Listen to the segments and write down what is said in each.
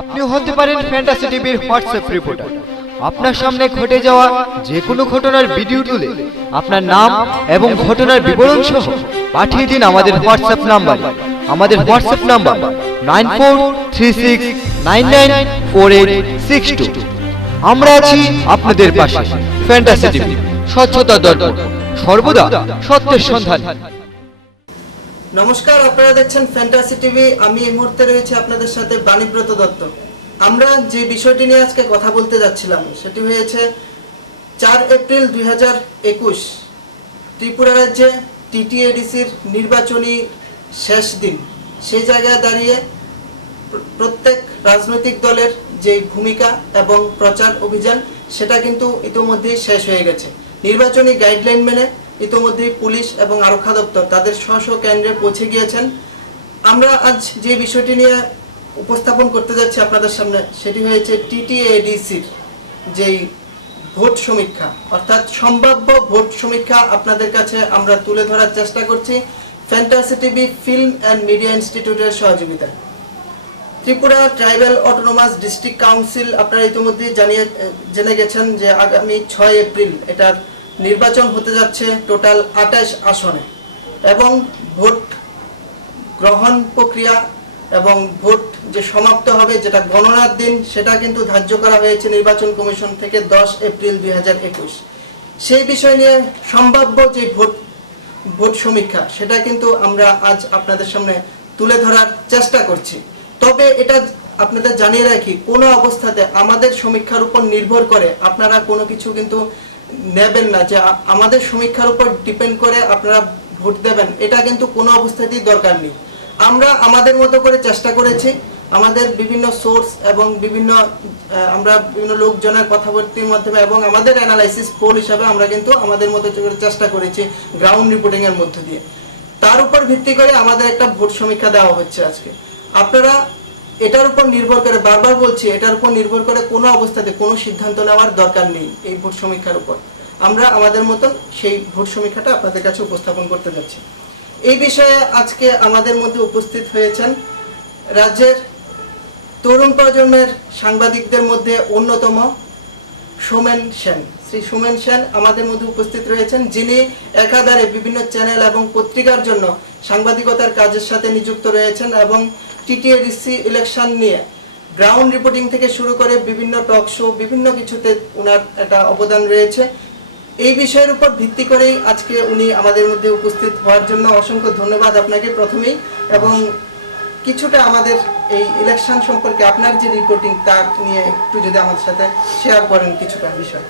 আপনিও হতে পারেন ফ্যান্টাসি টিভির হোয়াটসঅ্যাপ রিপোর্টার। আপনার সামনে ঘটে যাওয়া যে কোনো ঘটনার ভিডিও তুলে আপনার নাম এবং ঘটনার বিবরণ সহ পাঠিয়ে দিন আমাদের হোয়াটসঅ্যাপ নাম্বার। আমাদের হোয়াটসঅ্যাপ নাম্বার 9436994862। আমরা আছি আপনাদের পাশে। ফ্যান্টাসি টিভি, স্বচ্ছতা দর্পণ, সর্বদা সত্যের সন্ধান। নমস্কার, আপনারা দেখছেন ফ্যান্টাসি টিভি। আমি এই মুহূর্তে রয়েছে আপনাদের সাথে বাণীব্রত দত্ত। আমরা যে বিষয়টি নিয়ে আজকে কথা বলতে যাচ্ছিলাম সেটি হয়েছে 4 এপ্রিল 2021 ত্রিপুরা রাজ্যে টিটিএডিসির নির্বাচনী শেষ দিন। সেই জায়গায় দাঁড়িয়ে প্রত্যেক রাজনৈতিক দলের যে ভূমিকা এবং প্রচার অভিযান সেটা কিন্তু ইতোমধ্যেই শেষ হয়ে গেছে। নির্বাচনী গাইডলাইন মেনে ইতোমধ্যেই পুলিশ এবং আরক্ষা দপ্তর তাদের স্ব স্ব কেন্দ্রে পৌঁছে গিয়েছেন। আমরা আজ যে বিষয়টি নিয়ে উপস্থাপন করতে যাচ্ছি আপনাদের সামনে সেটি হয়েছে টিটিএডিসির যেই ভোট সমীক্ষা, অর্থাৎ সম্ভাব্য ভোট সমীক্ষা আপনাদের কাছে আমরা তুলে ধরার চেষ্টা করছি fantasy TV film and media ইনস্টিটিউটের সহযোগিতায়। Tripura tribal autonomous district council আপনারা ইতিমধ্যেই জেনে গেছেন যে আগামী 6 এপ্রিল এটার নির্বাচন হতে যাচ্ছে টোটাল 28 আসনে, এবং ভোট গ্রহণ প্রক্রিয়া এবং ভোট যে সমাপ্ত হবে যেটা গণনার দিন সেটা কিন্তু ধার্য করা হয়েছে নির্বাচন কমিশন থেকে 10 এপ্রিল 2021। সেই বিষয় নিয়ে সম্ভাব্য যে ভোট সমীক্ষা সেটা কিন্তু আমরা আজ আপনাদের সামনে তুলে ধরার চেষ্টা করছি। তবে এটা আপনাদের জানিয়ে রাখি, কোনো অবস্থাতে আমাদের সমীক্ষার উপর নির্ভর করে আপনারা কোনো কিছু কিন্তু নেবেন না যে আমাদের সমীক্ষার উপর ডিপেন্ড করে আপনারা ভোট দেবেন, এটা কিন্তু কোনো অবস্থাতেই দরকার নেই। আমরা আমাদের মতো করে চেষ্টা করেছি, আমাদের বিভিন্ন সোর্স এবং আমরা বিভিন্ন লোকজনের কথাবার্তার মাধ্যমে এবং আমাদের অ্যানালাইসিস পোল হিসাবে আমরা কিন্তু আমাদের মতো করে চেষ্টা করেছি গ্রাউন্ড রিপোর্টিং এর মধ্য দিয়ে। তার উপর ভিত্তি করে আমাদের একটা ভোট সমীক্ষা দেওয়া হচ্ছে আজকে। আপনারা এটার উপর নির্ভর করে, বারবার বলছি, এটার উপর নির্ভর করে কোনো অবস্থাতে কোনো সিদ্ধান্ত নেওয়ার দরকার নেই। এই ভোট সমীক্ষার উপর আমরা আমাদের মতন সেই ভোট সমীক্ষাটা আপনাদের কাছে উপস্থাপন করতে যাচ্ছি। এই বিষয়ে আজকে আমাদের মধ্যে উপস্থিত হয়েছেন রাজ্যের তরুণ প্রজন্মের সাংবাদিকদের মধ্যে অন্যতম সোমেন সেন। শ্রী সোমেন সেন আমাদের মধ্যে উপস্থিত রয়েছেন, যিনি একাধারে বিভিন্ন চ্যানেল এবং পত্রিকার জন্য সাংবাদিকতার কাজের সাথে নিযুক্ত রয়েছেন এবং টিটিএডিসি ইলেকশন নিয়ে গ্রাউন্ড রিপোর্টিং থেকে শুরু করে বিভিন্ন টক শো বিভিন্ন কিছুতে ওনার একটা অবদান রয়েছে। এই বিষয়ের উপর ভিত্তি করেই আজকে উনি আমাদের মধ্যে উপস্থিত হওয়ার জন্য অসংখ্য ধন্যবাদ আপনাকে প্রথমেই, এবং কিছুটা আমাদের এই ইলেকশন সম্পর্কে আপনার যে রিপোর্টিং তা নিয়ে একটু যদি আমাদের সাথে শেয়ার করেন কিছুটা বিষয়।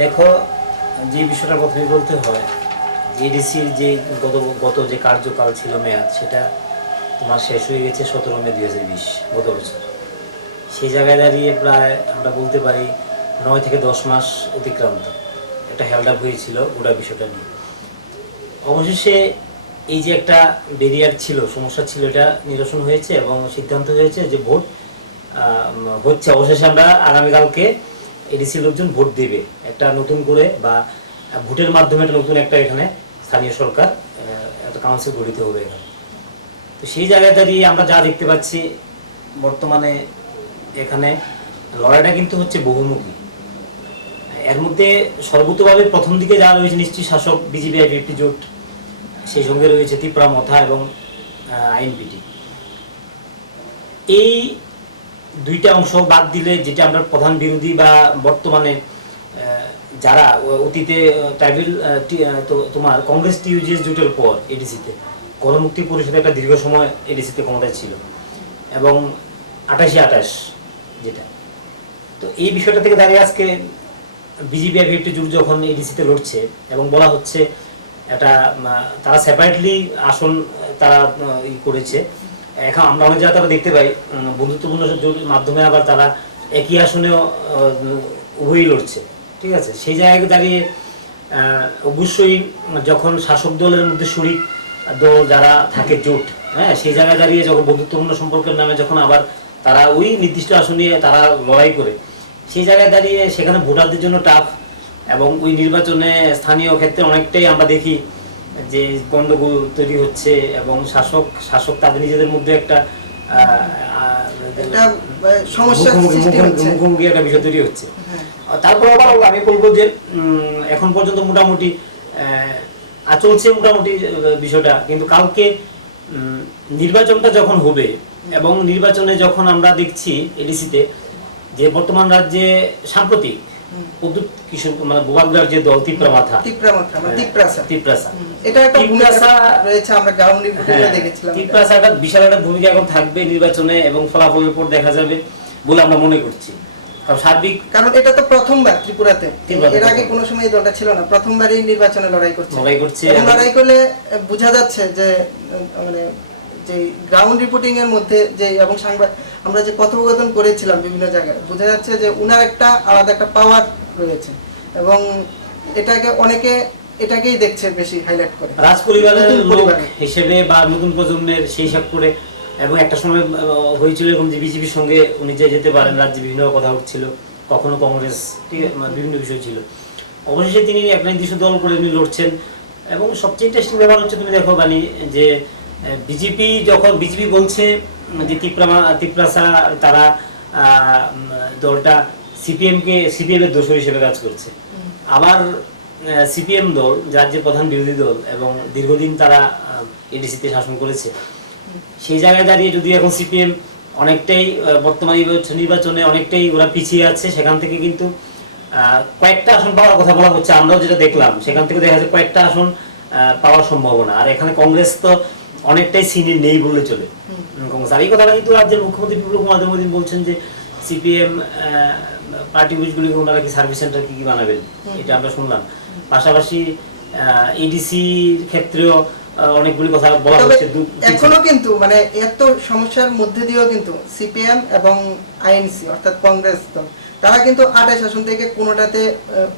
দেখো, যে বিষয়টা প্রথমে বলতে হয়, এডিসির যে গত যে কার্যকাল ছিল মেয়াদ, সেটা তোমার শেষ হয়ে গেছে 17 মে 2020 গত বছর। সেই জায়গায় দাঁড়িয়ে প্রায় আমরা বলতে পারি 9 থেকে 10 মাস অতিক্রান্ত একটা হেল্ডআপ হয়েছিল গোটা বিষয়টা নিয়ে। অবশেষে এই যে একটা ব্যারিয়ার ছিল, সমস্যা ছিল, এটা নিরসন হয়েছে এবং সিদ্ধান্ত হয়েছে যে ভোট হচ্ছে। অবশেষে আমরা আগামীকালকে এডিসি লোকজন ভোট দেবে একটা নতুন করে, বা ভোটের মাধ্যমে একটা নতুন একটা এখানে স্থানীয় সরকার একটা কাউন্সিল গঠিত হবে এখানে। তো সেই জায়গায় দাঁড়িয়ে আমরা যা দেখতে পাচ্ছি বর্তমানে এখানে লড়াইটা কিন্তু হচ্ছে বহুমুখী। এর মধ্যে সর্বতভাবে প্রথম দিকে যা রয়েছে নিশ্চয়ই শাসক বিজেপি জোট, সেই সঙ্গে রয়েছে ত্রিপুরা মথা এবং আইএনপিটি। এই দুইটা অংশ বাদ দিলে যেটা আমরা প্রধান বিরোধী বা বর্তমানে যারা অতীতে ট্রাইবাল তোমার কংগ্রেস টিউজিএস জোটের পর এডিসিতে গণমুক্তি পরিষদের একটা দীর্ঘ সময় এডিসিতে ক্ষমতায় ছিল এবং 28 যেটা। তো এই বিষয়টা থেকে দাঁড়িয়ে আজকে বিজেপি আর ভিএফটি জোট যখন এডিসিতে লড়ছে এবং বলা হচ্ছে এটা তারা সেপারেটলি আসন তারা করেছে। এখন আমরা অনেক জায়গায় তারা দেখতে পাই বন্ধুত্বপূর্ণ জোটের মাধ্যমে আবার তারা একই আসনেও উভয়ই লড়ছে, ঠিক আছে। সেই জায়গায় দাঁড়িয়ে অবশ্যই যখন শাসক দলের মধ্যে শরিক দল যারা থাকে জোট, হ্যাঁ, সেই জায়গায় দাঁড়িয়ে যখন বন্ধুত্বপূর্ণ সম্পর্কের নামে যখন আবার তারা ওই নির্দিষ্ট আসন নিয়ে তারা লড়াই করে, সেই জায়গায় দাঁড়িয়ে সেখানে ভোটারদের জন্য টাফ, এবং ওই নির্বাচনে স্থানীয় ক্ষেত্রে অনেকটাই আমরা দেখি যে গন্ডগোল তৈরি হচ্ছে এবং শাসক তাদের নিজেদের মধ্যে একটা একটা সমস্যার সৃষ্টি হচ্ছে। মুখোমুখি একটা বিষয় তৈরি হচ্ছে। হ্যাঁ। তারপর আবার আমি বলবো যে এখন পর্যন্ত মোটামুটি চলছে মোটামুটি বিষয়টা, কিন্তু কালকে নির্বাচনটা যখন হবে এবং নির্বাচনে যখন আমরা দেখছি এডিসিতে যে বর্তমান রাজ্যে সাম্প্রতিক প্রদ্যুৎ কিশোর মানে বোবাগড়ার যে দল তিপ্রামাথা, তিপ্রাসা এটা একটা ভূমিকা তিপ্রাসা রয়েছে, আমরা গ্রাউন্ড রিপোর্টে দেখেছিলাম। তিপ্রাসা একটা বিশাল একটা ভূমিকা এখন থাকবে নির্বাচনে এবং ফলাফলের উপর দেখা যাবে বলে আমরা মনে করছি। কারণ সার্বিক, কারণ এটা তো প্রথমবার ত্রিপুরাতে, ত্রিপুরাতে এর আগে কোনো সময় এই দলটা ছিল না, প্রথমবারই নির্বাচনে লড়াই করছে। এবং লড়াই করলে বোঝা যাচ্ছে যে মানে যে গ্রাউন্ড রিপোর্টিং এর মধ্যে যে এবং আমরা যে কথোপকথন করেছিলাম বিভিন্ন জায়গায়, বোঝা যাচ্ছে যে উনার একটা আলাদা একটা পাওয়ার রয়েছে এবং এটাকে অনেকে এটাকেই দেখছে বেশি হাইলাইট করে রাজ পরিবারের লোক হিসেবে বা নতুন প্রজন্মের সেই হিসাব করে। এবং একটা সময় হয়েছিল এরকম যে বিজেপির সঙ্গে উনি যেতে পারেন, রাজ্যে বিভিন্ন কথা উঠছিল, কখনো কংগ্রেস, ঠিক আছে, বিভিন্ন বিষয় ছিল। অবশেষে তিনি একটা নির্দিষ্ট দল করে উনি লড়ছেন। এবং সবচেয়ে ইন্টারেস্টিং ব্যাপার হচ্ছে তুমি দেখো বানি যে বিজেপি যখন বিজেপি বলছে যে তিপ্রাসা তারা দলটা সিপিএম এর দোষর হিসেবে কাজ করছে, আবার সিপিএম দল রাজ্যের প্রধান বিরোধী দল এবং দীর্ঘদিন তারা এডিসিতে শাসন করেছে, সেই জায়গায় দাঁড়িয়ে যদি এখন সিপিএম অনেকটাই বর্তমান নির্বাচনে অনেকটাই ওরা পিছিয়ে আছে, সেখান থেকে কিন্তু কয়েকটা আসন পাওয়ার কথা বলা হচ্ছে। আমরাও যেটা দেখলাম সেখান থেকে দেখা যাচ্ছে কয়েকটা আসন পাওয়ার সম্ভাবনা। আর এখানে কংগ্রেস তো অনেকটাই সিনিয়র নেই বললে চলে কংগ্রেস। আর এই কথাটা কিন্তু রাজ্যের মুখ্যমন্ত্রী বিপ্লব কুমার দেব বলছেন যে সিপিএম পার্টি অফিসগুলিকে ওনারা কি সার্ভিস সেন্টার কি বানাবেন, এটা আমরা শুনলাম। পাশাপাশি এডিসির ক্ষেত্রেও অনেকগুলি কথা বলা হচ্ছে। এখনো কিন্তু মানে এত সমস্যার মধ্যে দিয়েও কিন্তু সিপিএম এবং আইএনসি অর্থাৎ কংগ্রেস দল তারা কিন্তু 28 আসন থেকে কোনোটাতে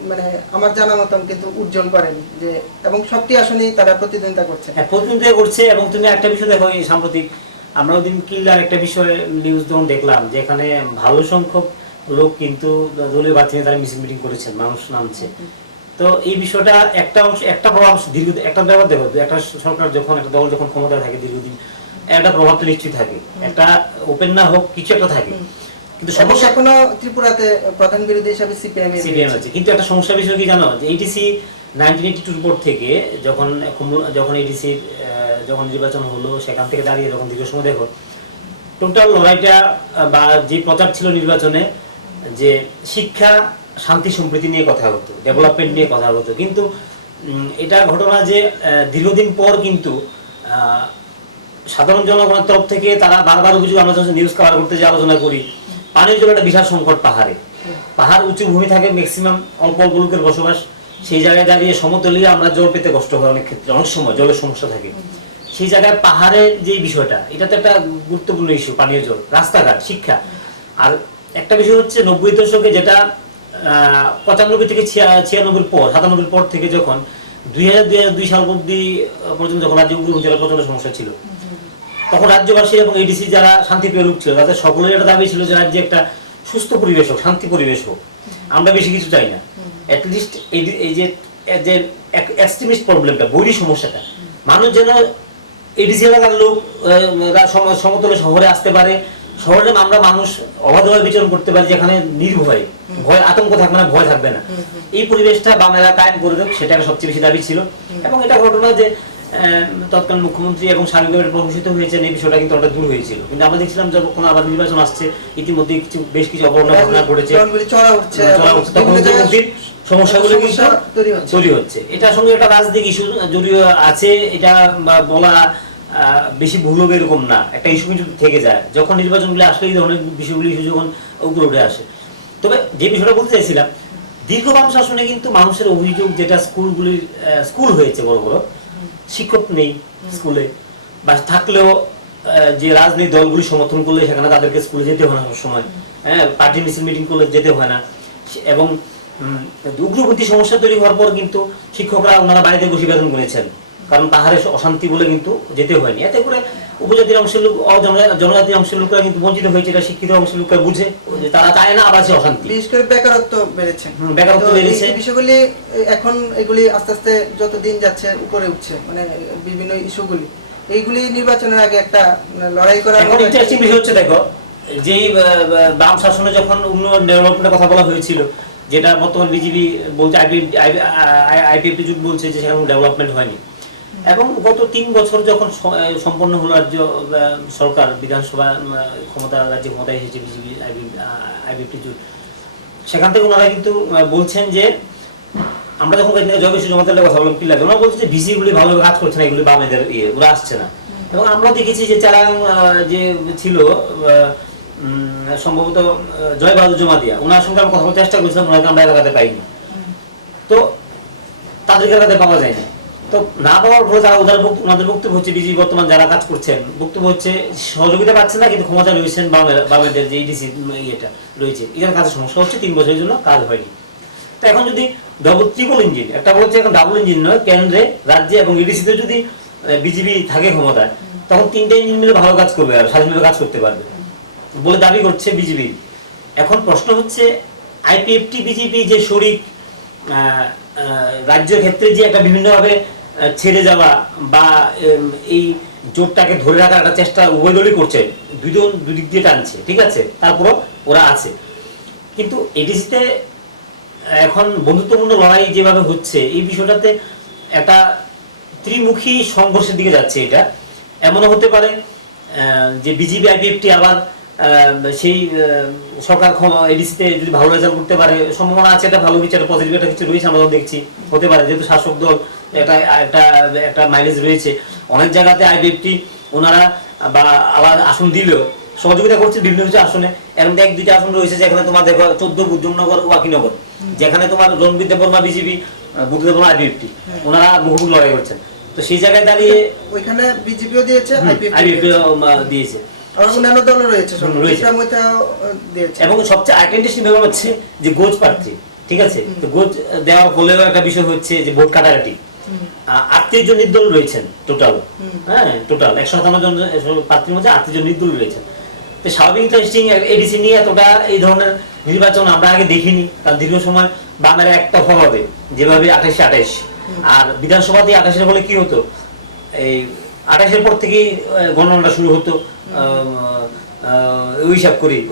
মানে আমার জানা মতন কিন্তু উজ্জ্বল করেনি যে, এবং সবটি আসনেই তারা প্রতিদ্বন্দ্বিতা করছে। হ্যাঁ, প্রতিদ্বন্দ্বিতা করছে। এবং তুমি একটা বিষয় দেখো, এই সাম্প্রতিক আমরা ওদিন কিল্লার একটা বিষয় নিউজ যখন দেখলাম যে এখানে ভালো সংখ্যক লোক কিন্তু দলীয় প্রার্থী নিয়ে তারা মিছিল মিটিং করেছেন, মানুষ নামছে। তো এই বিষয়টা একটা প্রভাব একটা ব্যাপার দেখো, একটা সরকার যখন একটা দল যখন ক্ষমতায় থাকে দীর্ঘদিন, একটা প্রভাব তো নিশ্চয়ই থাকে, একটা ওপেন না হোক কিছু একটা থাকে। কিন্তু সমস্যা এখনো ত্রিপুরাতে প্রধান বিরোধী হিসেবে সিপিএম আছে। কিন্তু একটা সমস্যা বিষয় কি জানো, যে এইটিসি 1982 পর থেকে যখন এইটিসি যখন নির্বাচন হলো, সেখান থেকে দাঁড়িয়ে যখন দীর্ঘ সময় দেখো টোটাল লড়াইটা বা যে প্রচার ছিল নির্বাচনে, যে শিক্ষা, শান্তি সম্প্রীতি নিয়ে কথা হতো, ডেভেলপমেন্ট নিয়ে কথা হতো। কিন্তু এটা ঘটনা যে দীর্ঘদিন পর কিন্তু সাধারণ জনগণের তরফ থেকে তারা বারবার অভিযোগ, আমরা যখন নিউজ কভার করতে যে আলোচনা করি, পানির জল একটা বিশাল সংকট পাহাড় উঁচু ভূমি থাকে, ম্যাক্সিমাম অল্প অল্প লোকের বসবাস, সেই জায়গায় দাঁড়িয়ে সমতলীয় আমরা জল পেতে কষ্ট হয় অনেক ক্ষেত্রে, অনেক সময় জলের সমস্যা থাকে। সেই জায়গায় পাহাড়ের যে বিষয়টা, এটা তো একটা গুরুত্বপূর্ণ ইস্যু, পানীয় জল, রাস্তাঘাট, শিক্ষা। আর একটা বিষয় হচ্ছে 90 দশকে যেটা 95 থেকে 96 পর 97 পর থেকে যখন 2002 সাল অব্দি পর্যন্ত যখন রাজ্যে উগ্র প্রচন্ড সমস্যা ছিল, তখন রাজ্যবাসী এবং এডিসি যারা শান্তিপ্রিয় লোক ছিল, তাদের সকলের একটা দাবি ছিল যে রাজ্যে একটা সুস্থ পরিবেশ হোক, শান্তি পরিবেশ হোক, আমরা বেশি কিছু চাই না। অ্যাটলিস্ট এই যে এক্সট্রিমিস্ট প্রবলেমটা, বৈরী সমস্যাটা, মানুষ যেন এডিসি এলাকার লোক সমতলে শহরে আসতে পারে, শহরে আমরা মানুষ অবাধভাবে বিচরণ করতে পারি, যেখানে নির্ভয়ে ভয় আতঙ্ক থাকবে না, ভয় থাকবে না, এই পরিবেশটা বাংলা কায়েম করে দেব, সেটা সবচেয়ে বেশি দাবি ছিল। এবং এটা ঘটনা যে তৎকালীন মুখ্যমন্ত্রী এবং সার্বিকভাবে প্রকাশিত হয়েছে, এই বিষয়টা কিন্তু অনেক দূর হয়েছিল। কিন্তু আমরা দেখছিলাম যখন আবার নির্বাচন আসছে, ইতিমধ্যে বেশ কিছু অপহরণের ঘটনা ঘটেছে, তখন মুখ্যমন্ত্রীর সমস্যাগুলো কিন্তু তৈরি হচ্ছে। এটার সঙ্গে একটা রাজনৈতিক ইস্যু জড়িয়ে আছে, এটা বলা বেশি ভুল হবে এরকম না, একটা ইস্যু কিন্তু থেকে যায় যখন নির্বাচনগুলি আসলে, এই ধরনের বিষয়গুলি ইস্যু যখন উপরে উঠে আসে। তবে যে বিষয়টা বলতে চাইছিলাম, দীর্ঘ বাম শাসনে কিন্তু মানুষের অভিযোগ যেটা স্কুল হয়েছে বড় বড়, শিক্ষক নেই স্কুলে, বা থাকলেও যে রাজনৈতিক দলগুলি সমর্থন করলে সেখানে তাদেরকে স্কুলে যেতে হয় না সবসময়, হ্যাঁ, পার্টি মিছিল মিটিং করলে যেতে হয় না। এবং উগ্রপন্থী সমস্যা তৈরি হওয়ার পর কিন্তু শিক্ষকরা ওনারা বাড়িতে বসে বেতন করেছেন, কারণ পাহাড়ে অশান্তি বলে কিন্তু যেতে হয়নি। এতে করে উপজাতির অংশের লোক, জনজাতির অংশের লোকেরা কিন্তু বঞ্চিত হয়েছে, এটা শিক্ষিত অংশের লোকেরা বুঝে যে তারা চায় না আবার সে অশান্তি। বিশেষ করে বেকারত্ব বেড়েছে, এই বিষয়গুলি এখন এগুলি আস্তে আস্তে যত দিন যাচ্ছে উপরে উঠছে, মানে বিভিন্ন ইস্যুগুলি, এইগুলি নির্বাচনের আগে একটা লড়াই করার। এখন ইন্টারেস্টিং বিষয় হচ্ছে দেখো, যেই বাম শাসনে যখন উন্নয়ন ডেভেলপমেন্টের কথা বলা হয়েছিল, যেটা বর্তমান বিজেপি বলছে, আইপিএফটি যুগ বলছে যে সেরকম ডেভেলপমেন্ট হয়নি। এবং গত 3 বছর যখন সম্পন্ন হলো রাজ্য সরকার, বিধানসভা ক্ষমতা, রাজ্য ক্ষমতায় এসেছে বিজেপি আইপিএফটি যুগ, সেখান থেকে ওনারা কিন্তু বলছেন যে আমরা যখন জয়বিশ্ব জমাতের কথা বললাম কি লাগে, ওনারা বলছে যে ভিসিগুলি ভালোভাবে কাজ করছে না, এগুলি বামেদের ওরা আসছে না। এবং আমরা দেখেছি যে যারা যে ছিল সম্ভবত জয় বাহাদুর জমাতিয়া, ওনার সঙ্গে আমরা কথা বলার চেষ্টা করছিলাম, ওনাকে আমরা এলাকাতে পাইনি, তো তাদেরকে এলাকাতে পাওয়া যায় না। তো না পাওয়ার ফলে তারা ওনাদের বক্তব্য হচ্ছে, বিজেপি বর্তমান যারা কাজ করছেন বক্তব্য হচ্ছে সহযোগিতা পাচ্ছে না, কিন্তু ক্ষমতা রয়েছেন বামেদের যে ইডিসি ইয়েটা রয়েছে, এটার কাজের সমস্যা হচ্ছে, 3 বছরের জন্য কাজ হয়নি। তো এখন যদি ট্রিপল ইঞ্জিন, একটা বলছে এখন ডাবল ইঞ্জিন নয়, কেন্দ্রে, রাজ্যে এবং ইডিসিতে যদি বিজেপি থাকে ক্ষমতায়, তখন 3টে ইঞ্জিন মিলে ভালো কাজ করবে আর স্বাধীনভাবে কাজ করতে পারবে বলে দাবি করছে বিজেপি। এখন প্রশ্ন হচ্ছে আইপিএফটি বিজেপি যে শরিক, রাজ্যের ক্ষেত্রে যে একটা বিভিন্নভাবে ছেড়ে যাওয়া বা এই জোটটাকে ধরে রাখার একটা চেষ্টা উভয় দলই করছে, দুই দিক দিয়ে টানছে, ঠিক আছে, তারপরও ওরা আছে। কিন্তু এডিসিতে এখন বন্ধুত্বপূর্ণ লড়াই যেভাবে হচ্ছে, এই বিষয়টাতে একটা ত্রিমুখী সংঘর্ষের দিকে যাচ্ছে। এটা এমনও হতে পারে যে বিজেপি আইপিএফটি আবার সেই সরকার এডিসিতে যদি ভালো রেজাল্ট করতে পারে, সম্ভাবনা আছে, একটা ভালো কিছু, একটা পজিটিভ একটা কিছু রয়েছে, আমরা দেখছি হতে পারে, যেহেতু শাসক দল একটা একটা একটা মাইলেজ রয়েছে অনেক জায়গাতে। আইপিএফটি ওনারা বা আলাদা আসন দিলেও সহযোগিতা করছে বিভিন্ন কিছু আসনে। এর মধ্যে 1-2টা আসন রয়েছে যেখানে তোমার দেখো 14 বুদ্ধনগর, ওয়াকিনগর, যেখানে তোমার রণবীর দেববর্মা বিজেপি, বুদ্ধ দেববর্মা আইপিএফটি, ওনারা মুখোমুখি লড়াই করছেন। তো সেই জায়গায় দাঁড়িয়ে ওইখানে বিজেপিও দিয়েছে, আইপিএফটি দিয়েছে, অন্যান্য দলও রয়েছে, এবং সবচেয়ে আইডেন্টিটি ব্যাপার হচ্ছে যে গোজ প্রার্থী, ঠিক আছে। তো গোজ দেওয়ার ফলেও একটা বিষয় হচ্ছে যে ভোট কাটাকাটি, 38 জন নির্দল রয়েছেন টোটাল, হ্যাঁ, টোটাল 157 জন প্রার্থীর মধ্যে 38 জন নির্দল রয়েছেন। তো স্বাভাবিক ইন্টারেস্টিং এডিসি নিয়ে এতটা এই ধরনের নির্বাচন আমরা আগে দেখিনি, কারণ দীর্ঘ সময় বামের একটা হবে যেভাবে 28 আর বিধানসভাতে 28-এর ফলে কি হতো, এই 28-এর পর থেকেই গণনাটা শুরু হতো,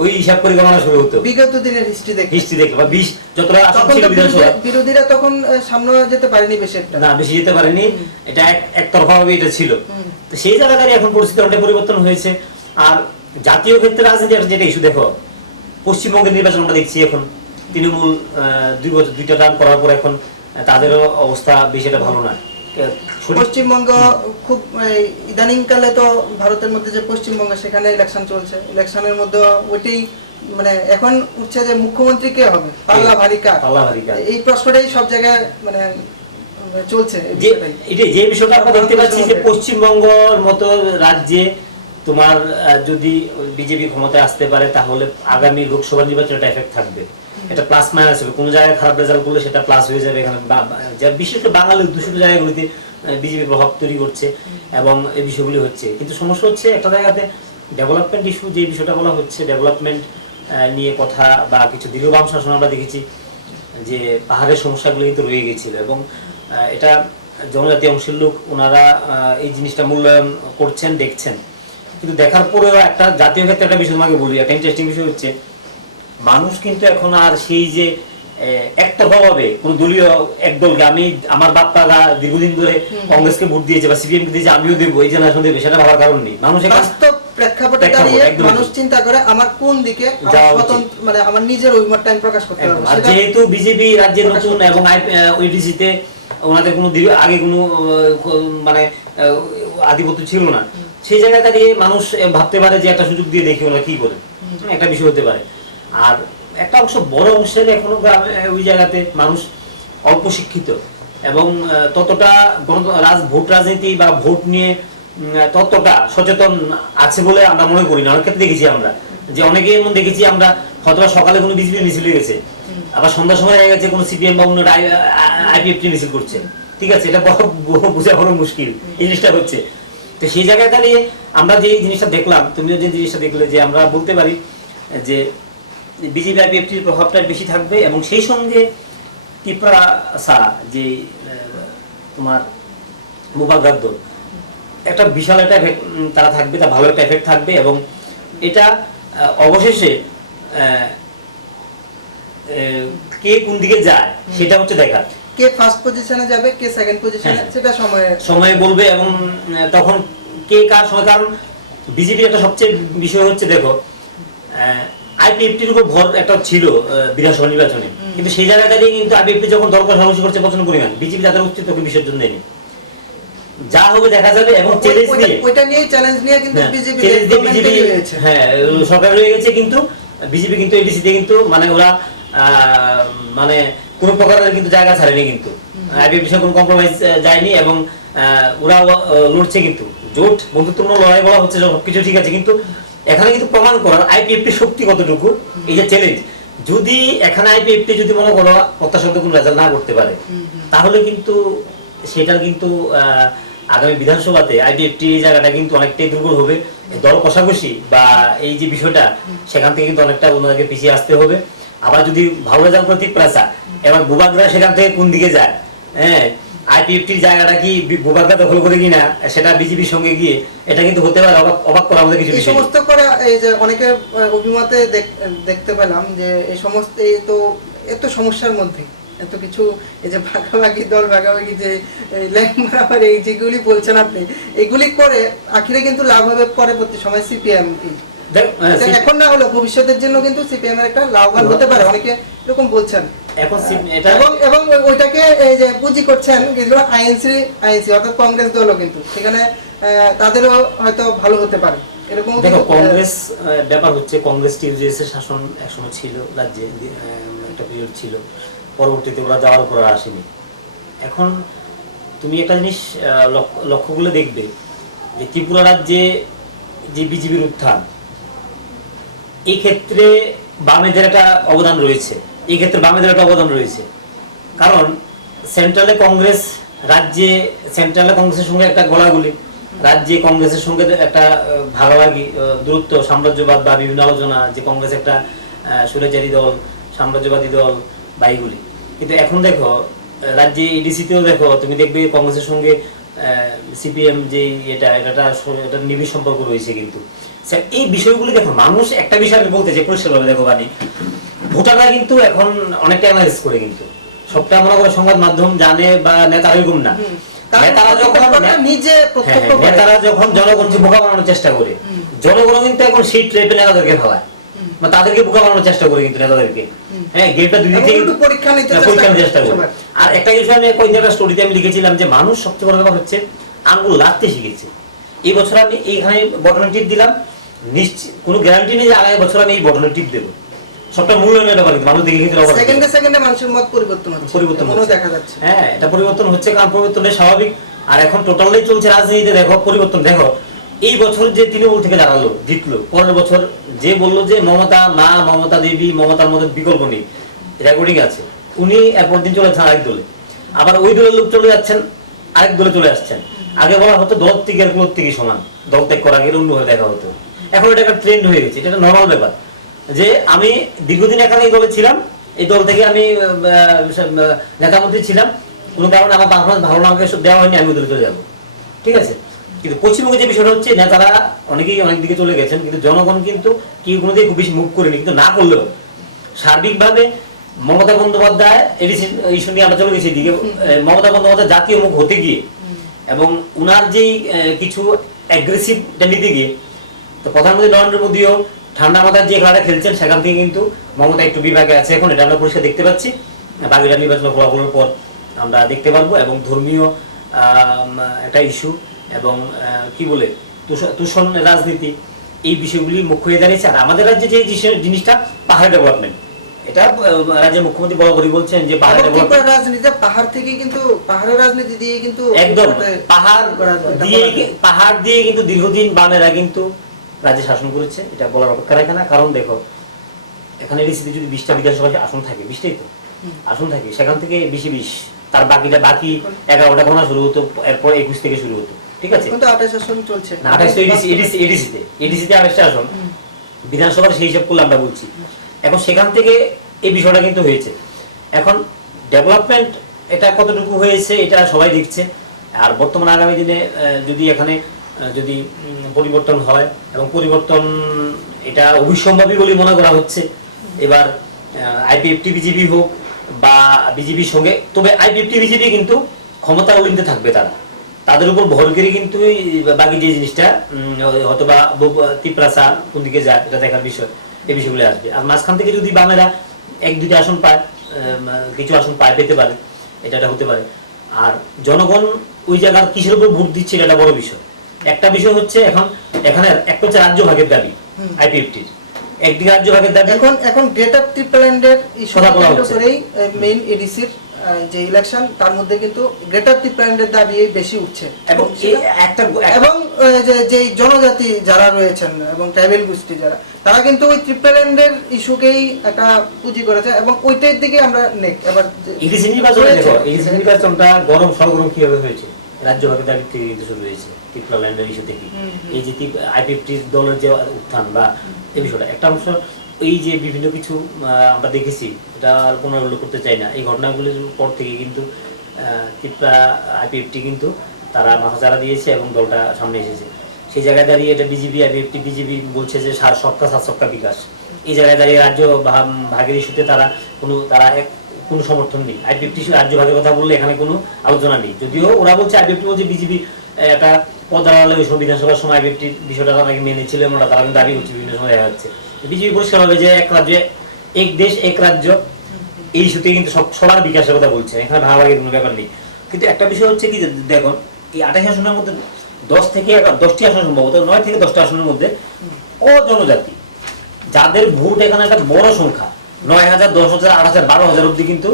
ওই হিসাব করে গণনা শুরু হতো বিগত দিনের হিস্ট্রি দেখে বা 20 যতটা আসন ছিল বিধানসভা, বিরোধীরা তখন সামনে যেতে পারেনি, বেশি যেতে পারেনি, এটা একতরফা ভাবে এটা ছিল। তো সেই জায়গায় এখন পরিস্থিতি অনেক পরিবর্তন হয়েছে। আর জাতীয় ক্ষেত্রে রাজনীতি যেটা ইস্যু, দেখো পশ্চিমবঙ্গের নির্বাচন আমরা দেখছি, এখন তৃণমূল 2 বছর 2টা টার্ম করার পর এখন তাদেরও অবস্থা বেশি একটা ভালো না। পশ্চিমবঙ্গ খুব ইদানিং কালে তো ভারতের মধ্যে যে পশ্চিমবঙ্গ, সেখানে ইলেকশন চলছে, ইলেকশনের মধ্যে ওইটাই মানে এখন উঠছে যে মুখ্যমন্ত্রী কে হবে, পাল্লা ভারী কার, এই প্রশ্নটাই সব জায়গায় মানে চলছে। যে বিষয়টা আমরা দেখতে পাচ্ছি যে পশ্চিমবঙ্গের মতো রাজ্যে তোমার যদি বিজেপি ক্ষমতায় আসতে পারে, তাহলে আগামী লোকসভা নির্বাচনে একটা এফেক্ট থাকবে, এটা প্লাস মাইনাস হবে। কোনো জায়গায় খারাপ রেজাল্ট করলে সেটা প্লাস হয়ে যাবে এখানে, বিশেষ করে বাঙালি অধ্যুষিত জায়গাগুলিতে বিজেপি প্রভাব তৈরি করছে এবং এই বিষয়গুলি হচ্ছে। কিন্তু সমস্যা হচ্ছে একটা জায়গাতে ডেভেলপমেন্ট ইস্যু, যে বিষয়টা বলা হচ্ছে ডেভেলপমেন্ট নিয়ে কথা বা কিছু দীর্ঘ বাম শাসন আমরা দেখেছি যে পাহাড়ের সমস্যাগুলো কিন্তু রয়ে গেছিল, এবং এটা জনজাতি অংশের লোক ওনারা এই জিনিসটা মূল্যায়ন করছেন, দেখছেন। কিন্তু দেখার পরেও একটা জাতীয় ক্ষেত্রে একটা বিষয় তোমাকে বলি, একটা ইন্টারেস্টিং বিষয় হচ্ছে মানুষ কিন্তু এখন আর সেই যে একতরফাভাবে কোন দলীয় এক দলকে, আমি আমার বাপ্পারা দীর্ঘদিন ধরে কংগ্রেসকে ভোট দিয়েছে বা সিপিএম কে দিয়েছে, আমিও দেবো, এই জেনারেশন দেবে, সেটা ভাবার কারণ নেই। মানুষ বাস্তব প্রেক্ষাপটে দাঁড়িয়ে মানুষ চিন্তা করে আমার কোন দিকে স্বতন্ত্র, মানে আমার নিজের অভিমতটা আমি প্রকাশ করতে পারবো। আর যেহেতু বিজেপি রাজ্যের নতুন এবং ওইডিসিতে ওনাদের কোনো আগে কোনো মানে আধিপত্য ছিল না, সেই জায়গায় দাঁড়িয়ে মানুষ ভাবতে পারে যে একটা সুযোগ দিয়ে দেখি ওরা কি করে, একটা বিষয় হতে পারে। আর একটা অংশ, বড় অংশের এখনো গ্রামে ওই জায়গাতে মানুষ অল্প শিক্ষিত এবং ততটা ভোট রাজনীতি বা ভোট নিয়ে ততটা সচেতন আছে বলে আমরা মনে করি না। অনেক ক্ষেত্রে দেখেছি আমরা যে অনেকেই এমন দেখেছি আমরা, হয়তো সকালে কোনো বিজেপি মিছিল গেছে, আবার সন্ধ্যার সময় হয়ে গেছে কোনো সিপিএম বা অন্য আইপিএফটি মিছিল করছে, ঠিক আছে, এটা বোঝা বড় মুশকিল, এই জিনিসটা হচ্ছে। তো সেই জায়গায় দাঁড়িয়ে আমরা যে জিনিসটা দেখলাম, তুমিও যে জিনিসটা দেখলে, যে আমরা বলতে পারি যে বিজেপি আইপিএফটির প্রভাবটা বেশি থাকবে, এবং সেই সঙ্গে ত্রিপুরা যে তোমার মুবাগাদ্দ একটা বিশাল একটা তারা থাকবে, তা ভালো একটা এফেক্ট থাকবে। এবং এটা অবশেষে কে কোন দিকে যায় সেটা হচ্ছে দেখার। কে ফার্স্ট পজিশনে যাবে, কে সেকেন্ড পজিশনে, হ্যাঁ। সেটা সময় বলবে। এবং তখন কে কার সময়, কারণ বিজেপির একটা সবচেয়ে বিষয় হচ্ছে দেখো আইপিএফটির উপর ভর একটা ছিল বিধানসভা নির্বাচনে, কিন্তু সেই জায়গায় দাঁড়িয়ে কিন্তু আইপিএফটি যখন দরকার সমস্যা করছে প্রচন্ড পরিমাণ, বিজেপি তাদের অস্তিত্বকে বিসর্জন দেয়নি। যা হবে দেখা যাবে। এবং চ্যালেঞ্জ নিয়ে, ওইটা নিয়ে চ্যালেঞ্জ নিয়ে কিন্তু বিজেপি হ্যাঁ সরকার রয়ে গেছে, কিন্তু বিজেপি কিন্তু এডিসিতে কিন্তু মানে ওরা মানে কোনো প্রকারের কিন্তু জায়গা ছাড়েনি, কিন্তু আইপিএফটির সঙ্গে কোনো কম্প্রোমাইজ যায়নি। এবং ওরা লড়ছে, কিন্তু জোট বন্ধুত্বপূর্ণ লড়াই বলা হচ্ছে, সবকিছু ঠিক আছে, কিন্তু এখানে কিন্তু প্রমাণ করার আইপিএফটির শক্তি কতটুকু, এই যে চ্যালেঞ্জ। যদি এখানে আইপিএফটি যদি মনে করো প্রত্যাশিত কোনো রেজাল্ট না করতে পারে, তাহলে কিন্তু সেটার কিন্তু আগামী বিধানসভাতে আইপিএফটি এই জায়গাটা কিন্তু অনেকটাই দুর্বল হবে। দল কষাকষি বা এই যে বিষয়টা, সেখান থেকে কিন্তু অনেকটা ওনাদেরকে পিছিয়ে আসতে হবে। আবার যদি ভালো রেজাল্ট করে ঠিক প্রাসা, এবার বুবাগরা সেখান থেকে কোন দিকে যায়, হ্যাঁ আইপিএফটির জায়গাটা কি বুবাগরা দখল করে কিনা সেটা বিজেপির সঙ্গে গিয়ে, এটা কিন্তু হতে পারে অবাক করা আমাদের কিছু এই বিষয়। সমস্ত করে এই যে অনেকের অভিমতে দেখতে পেলাম যে এই সমস্ত এই তো এত সমস্যার মধ্যে এত কিছু, এই যে ভাগাভাগি দল ভাগাভাগি যে ল্যাংমারাবার এই যেগুলি বলছেন আপনি, এগুলি করে আখিরে কিন্তু লাভ হবে পরবর্তী সময় সিপিএম। এখন না হলো ভবিষ্যতের জন্য কিন্তু সিপিএম এর একটা লাভবান হতে পারে, অনেকে এরকম বলছেন। এখন এটা এবং ওইটাকে এই যে পুঁজি করছেন কিছু আইএনসি অর্থাৎ কংগ্রেস দলও, কিন্তু সেখানে তাদেরও হয়তো ভালো হতে পারে এরকম। দেখো কংগ্রেস ব্যাপার হচ্ছে, কংগ্রেস টিউজিএস এর শাসন একসময় ছিল রাজ্যে, একটা পিরিয়ড ছিল, পরবর্তীতে ওরা যাওয়ার উপর আর আসেনি। এখন তুমি একটা জিনিস লক্ষ্য করলে দেখবে যে ত্রিপুরা রাজ্যে যে বিজেপির উত্থান, এই ক্ষেত্রে বামেদের একটা অবদান রয়েছে, কারণ সেন্ট্রালে কংগ্রেস, রাজ্যে সেন্ট্রালে কংগ্রেসের সঙ্গে একটা গোলাগুলি, রাজ্যে কংগ্রেসের সঙ্গে একটা ভাগাভাগি, দূরত্ব, সাম্রাজ্যবাদ বা বিভিন্ন আলোচনা, যে কংগ্রেস একটা স্বৈরাচারী দল, সাম্রাজ্যবাদী দল বা এইগুলি। কিন্তু এখন দেখো রাজ্যে এডিসিতেও দেখো, তুমি দেখবে কংগ্রেসের সঙ্গে সিপিএম যে এটা নিবিড় সম্পর্ক রয়েছে। কিন্তু এই বিষয়গুলি দেখো, মানুষ একটা বিষয় আমি বলতে চাই পরিষ্কারভাবে, দেখো বানি ভোটাররা কিন্তু এখন অনেকটা অ্যানালাইজ করে, কিন্তু সবটা মনে করে সংবাদ মাধ্যম জানে বা নেতারা এরকম না। নেতারা যখন জনগণকে বোকা বানানোর চেষ্টা করে, জনগণ কিন্তু এখন সেই ট্রেপে নেতাদেরকে ফেলায়, তাদেরকে বোকা বানানোর চেষ্টা করে, কিন্তু নেতাদেরকে হ্যাঁ গেমটা দুই দিক থেকে পরীক্ষা নিতে চেষ্টা করে। আর একটা বিষয় নিয়ে কোন একটা স্টোরিতে আমি লিখেছিলাম যে মানুষ সবচেয়ে বড় ব্যাপার হচ্ছে আঙ্গুল লাগতে শিখেছে। এই বছর আমি এইখানে বটনের টিপ দিলাম, নিশ্চিত কোনো গ্যারান্টি নেই যে আগামী বছর আমি এই বটনের টিপ দেবো। সবটা মূল্যায়নের ব্যাপার, কিন্তু মানুষ দেখে কিন্তু সেকেন্ডে মানুষের মত পরিবর্তন দেখা যাচ্ছে। হ্যাঁ এটা পরিবর্তন হচ্ছে, কারণ পরিবর্তনটা স্বাভাবিক। আর এখন টোটালি চলছে রাজনীতিতে, দেখো পরিবর্তন। দেখো এই বছর যে তৃণমূল থেকে দাঁড়ালো, জিতলো, পরের বছর যে বললো যে মমতা দেবী, মমতার মধ্যে বিকল্প নেই, রেকর্ডিং আছে, উনি এরপর দিন চলে যাচ্ছেন আরেক দলে, আবার ওই দলের লোক চলে যাচ্ছেন আরেক দলে চলে আসছেন। আগে বলা হতো দল থেকে সমান, দল ত্যাগ করা গেলে অন্যভাবে দেখা হতো, এখন এটা একটা ট্রেন্ড হয়ে গেছে। এটা একটা নর্মাল ব্যাপার যে আমি দীর্ঘদিন এখানে এই দলে ছিলাম, এই দল থেকে আমি নেতা মন্ত্রী ছিলাম, কোনো কারণে আমার পারফরমেন্স ভালো না আমাকে দেওয়া হয়নি, আমি ওই দলে চলে যাবো, ঠিক আছে। কিন্তু পশ্চিমবঙ্গে যে বিষয়টা হচ্ছে, নেতারা অনেকেই অনেক দিকে চলে গেছেন, কিন্তু জনগণ কিন্তু কেউ কোনো দিকে খুব বেশি মুভ করেনি। কিন্তু না করলেও সার্বিকভাবে মমতা বন্দ্যোপাধ্যায় ইস্যু নিয়ে আমরা চলে গেছি দিকে, মমতা বন্দ্যোপাধ্যায় জাতীয় মুখ হতে গিয়ে এবং উনার যেই কিছু অ্যাগ্রেসিভ নিতে গিয়ে, তো প্রধানমন্ত্রী নরেন্দ্র মোদীও ঠান্ডা মাথার যে খেলাটা খেলছেন, সেখান থেকে কিন্তু মমতা একটু বিভাগে আছে এখন, এটা আমরা পরিষ্কার দেখতে পাচ্ছি। বাকিটা নির্বাচনের ফলাফলের পর আমরা দেখতে পারবো। এবং ধর্মীয় একটা ইস্যু এবং কি বলে তুষণ রাজনীতি, এই বিষয়গুলি মুখ্য হয়ে দাঁড়িয়েছে। আর আমাদের রাজ্যে যে জিনিসটা পাহাড় ডেভেলপমেন্ট, এটা রাজ্যের মুখ্যমন্ত্রী বরাবরই বলছেন যে পাহাড় ডেভেলপমেন্ট, রাজনীতি পাহাড় থেকে কিন্তু পাহাড়ের রাজনীতি দিয়ে কিন্তু একদম পাহাড় দিয়ে কিন্তু দীর্ঘদিন বামেরা কিন্তু রাজ্যে শাসন করেছে, এটা বলার অপেক্ষা রাখে না। কারণ দেখো এখানে এডিসিতে যদি 20টা বিধানসভা আসন থাকে, 20টাই তো আসন থাকে, সেখান থেকে 20 তার বাকি 11টা গোনা শুরু হতো, এরপর 21 থেকে শুরু হতো, ঠিক আছে। কিন্তু 28 আসন চলছে না, 28 তো এডিসিতে 28টা আসন বিধানসভার সেই হিসাব করলে আমরা বলছি। এখন সেখান থেকে এই বিষয়টা কিন্তু হয়েছে। এখন ডেভেলপমেন্ট এটা কতটুকু হয়েছে এটা সবাই দেখছে। আর বর্তমানে আগামী দিনে যদি এখানে যদি পরিবর্তন হয়, এবং পরিবর্তন এটা অবিসম্ভাবী বলে মনে করা হচ্ছে। এবার আইপিএফটি বিজেপি হোক বা বিজেপির সঙ্গে, তবে আইপিএফটি বিজেপি কিন্তু ক্ষমতা অলিন্দে থাকবে, তাদের উপর ভর করে কিন্তু বাকি যে জিনিসটা হয়তো বা তিপ্রাসা কোন দিকে যায় এটা দেখার বিষয়, এই বিষয়গুলো আসবে। আর মাঝখান থেকে যদি বামেরা 1-2টা আসন পায়, কিছু আসন পেতে পারে, এটা হতে পারে। আর জনগণ ওই জায়গার কিসের উপর ভোট দিচ্ছে এটা বড় বিষয়। একটা বিষয় হচ্ছে এখানে একটা হচ্ছে রাজ্য ভাগের দাবি আইপিএফটির, একদিকে রাজ্য ভাগের দাবি। এখন গ্রেটার ট্রিপল্যান্ডের কথা বলা হচ্ছে। করেই মেইন এডিসির যে ইলেকশন, তার মধ্যে কিন্তু গ্রেটার ট্রিপল্যান্ডের দাবি বেশি উঠছে। এবং এবং যে জনজাতি যারা রয়েছেন এবং ট্রাইবেল গোষ্ঠী যারা, তারা কিন্তু ওই ট্রিপল্যান্ডের ইস্যুকেই একটা পুঁজি করেছে এবং ওইটার দিকে আমরা এবার ইডিসি নির্বাচনে দেখো, ইডিসি নির্বাচনটা গরম সরগরম কিভাবে হয়েছে, রাজ্য ভাগের দাবি থেকে কিন্তু শুরু হয়েছে, ট্রিপল্যান্ডের ইস্যু থেকে। এই যে আইপিএফটি দলের যে উত্থান বা এই বিষয়টা একটা অংশ, এই যে বিভিন্ন কিছু আমরা দেখেছি, এটা আর পুনরুল্লেখ করতে চাই না। এই ঘটনাগুলির পর থেকে কিন্তু ত্রিপুরা আইপিএফটি কিন্তু তারা মাথাচাড়া দিয়েছে এবং দলটা সামনে এসেছে। সেই জায়গায় দাঁড়িয়ে এটা বিজেপি আইপিএফটি বিজেপি বলছে যে সবকা সাথ সবকা বিকাশ, এই জায়গায় দাঁড়িয়ে রাজ্য ভাগের ইস্যুতে কোনো সমর্থন নেই। আইপিএফটি রাজ্য ভাগের কথা বললে এখানে কোনো আলোচনা নেই, যদিও ওরা বলছে, আইপিএফটি বলছে বিজেপি একটা পদালয় বিধানসভার সময় আইপিএফটির বিষয়টা তারা মেনেছিল, আমরা তারা কিন্তু দাবি করছে, বিভিন্ন সময় দেখা যাচ্ছে। বিজেপি পরিষ্কার হবে যে এক রাজ্যে এক দেশ এক রাজ্য, এই ইস্যুতে কিন্তু সবার বিকাশের কথা বলছে, এখানে ভাগাভাগির কোনো ব্যাপার নেই। কিন্তু একটা বিষয় হচ্ছে কি, দেখো এই 28 আসনের মধ্যে 10টি আসন, সম্ভবত 9 থেকে 10টা আসনের মধ্যে অজনজাতি যাদের ভোট এখানে একটা বড় সংখ্যা, 9,000, 10,000, 8,000, 12,000 অব্দি কিন্তু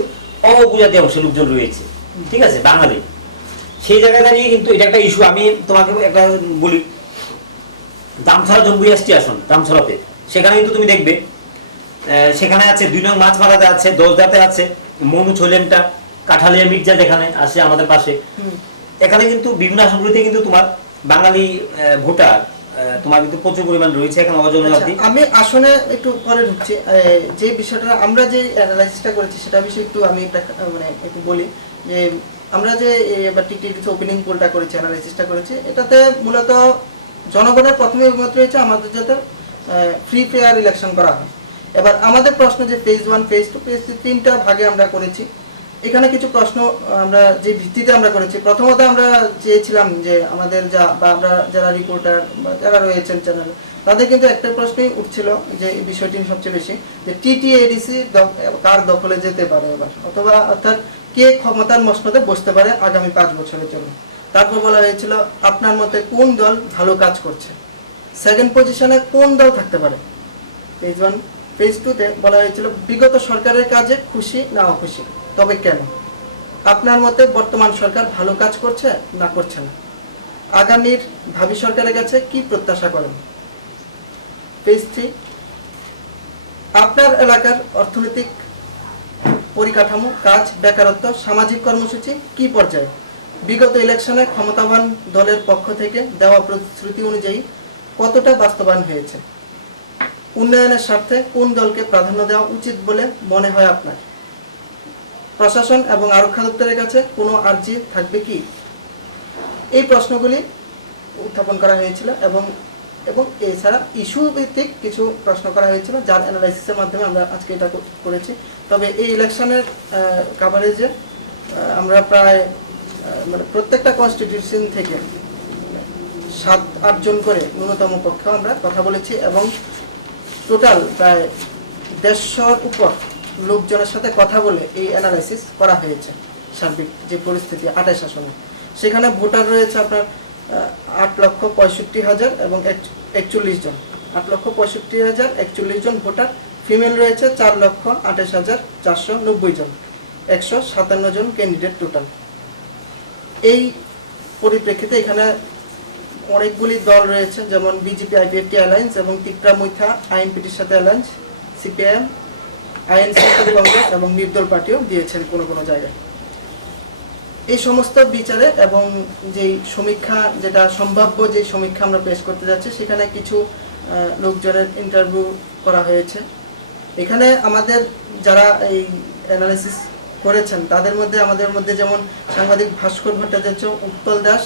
অপজাতি অংশের লোকজন রয়েছে, ঠিক আছে, বাঙালি। সেই জায়গায় দাঁড়িয়ে কিন্তু এটা একটা ইস্যু। আমি তোমাকে একটা বলি, দামছড়া জম্বুই এসটি আসন, দামছড়াতে সেখানে কিন্তু তুমি দেখবে সেখানে আছে 2 নং মাছমারাতে আছে, 10দাতে আছে, মনু ছোলেমটা, কাঠালিয়া মির্জা যেখানে আছে আমাদের পাশে, এখানে কিন্তু বিভিন্ন আসনগুলিতে কিন্তু তোমার বাঙালি ভোটার তোমার কিন্তু প্রচুর পরিমাণ রয়েছে এখানে অজনজাতি। আমি আসনে একটু পরে ঢুকছি, যে বিষয়টা আমরা যে অ্যানালাইসিসটা করেছি সেটা বিষয়ে একটু আমি একটু বলি যে আমরা যে এবার টিটিডিতে ওপেনিং পোলটা করেছি, অ্যানালাইসিসটা করেছি, এটাতে মূলত জনগণের প্রথমে অভিমত রয়েছে আমাদের যাতে ফ্রি ফেয়ার ইলেকশন করা হয়। এবার আমাদের প্রশ্ন যে ফেজ 1, ফেজ 2, ফেজ 3 তিনটা ভাগে আমরা করেছি। এখানে কিছু প্রশ্ন আমরা যে ভিত্তিতে আমরা করেছি, প্রথমত আমরা চেয়েছিলাম যে আমাদের আমরা যারা রিপোর্টার বা যারা রয়েছেন চ্যানেলে, তাদের কিন্তু একটা প্রশ্নই উঠছিল যে এই বিষয়টি সবচেয়ে বেশি, যে টিটিএডিসি কার দখলে যেতে পারে এবার, অথবা অর্থাৎ কে ক্ষমতার মসনদে বসতে পারে আগামী 5 বছরের জন্য। তারপর বলা হয়েছিল আপনার মতে কোন দল ভালো কাজ করছে, সেকেন্ড পজিশনে কোন দল থাকতে পারে। ফেজ 1, ফেজ 2-তে বলা হয়েছিল বিগত সরকারের কাজে খুশি না অখুশি, তবে কেন, আপনার মতে বর্তমান সরকার ভালো কাজ করছে না করছে না, আগামীর ভাবি সরকারের কাছে কি প্রত্যাশা করেন। ফেজ 3, আপনার এলাকার অর্থনৈতিক পরিকাঠামো, কাজ, বেকারত্ব, সামাজিক কর্মসূচি কি পর্যায়ে, বিগত ইলেকশনে ক্ষমতাবান দলের পক্ষ থেকে দেওয়া প্রতিশ্রুতি অনুযায়ী কতটা বাস্তবায়ন হয়েছে, উন্নয়নের স্বার্থে কোন দলকে প্রাধান্য দেওয়া উচিত বলে মনে হয় আপনার, প্রশাসন এবং আরক্ষা দপ্তরের কাছে কোনো আর্জি থাকবে কি। এই প্রশ্নগুলি উত্থাপন করা হয়েছিল এবং এছাড়া ইস্যু ভিত্তিক কিছু প্রশ্ন করা হয়েছিল, যার অ্যানালাইসিসের মাধ্যমে আমরা আজকে এটা করেছি। তবে এই ইলেকশনের কাভারেজে আমরা প্রায় প্রত্যেকটা কনস্টিটিউশন থেকে 7-8 জন করে ন্যূনতম পক্ষে আমরা কথা বলেছি এবং টোটাল প্রায় 150-র উপর লোকজনের সাথে কথা বলে এই অ্যানালাইসিস করা হয়েছে। সার্বিক যে পরিস্থিতি 28 আসনে, সেখানে ভোটার রয়েছে আপনার 8,65,000 এবং 41 জন, 8,65,000 41 জন ভোটার। ফিমেল রয়েছে 4,28,490 জন, 157 জন ক্যান্ডিডেট টোটাল। এই পরিপ্রেক্ষিতে এখানে অনেকগুলি দল রয়েছে, যেমন বিজেপি আইপিএফটি অ্যালায়েন্স এবং ত্রিপুরা মৈথা আইএনপিটির সাথে অ্যালায়েন্স, সিপিআইএম, আইএনসি, কংগ্রেস এবং নির্দল পার্টিও দিয়েছেন কোনো জায়গায়। এই সমস্ত বিচারে এবং যেই সমীক্ষা, যেটা সম্ভাব্য যে সমীক্ষা আমরা পেশ করতে যাচ্ছি, সেখানে কিছু লোকজনের ইন্টারভিউ করা হয়েছে। এখানে আমাদের যারা এই অ্যানালাইসিস করেছেন তাদের মধ্যে আমাদের মধ্যে যেমন সাংবাদিক ভাস্কর ভট্টাচার্য, উৎপল দাস,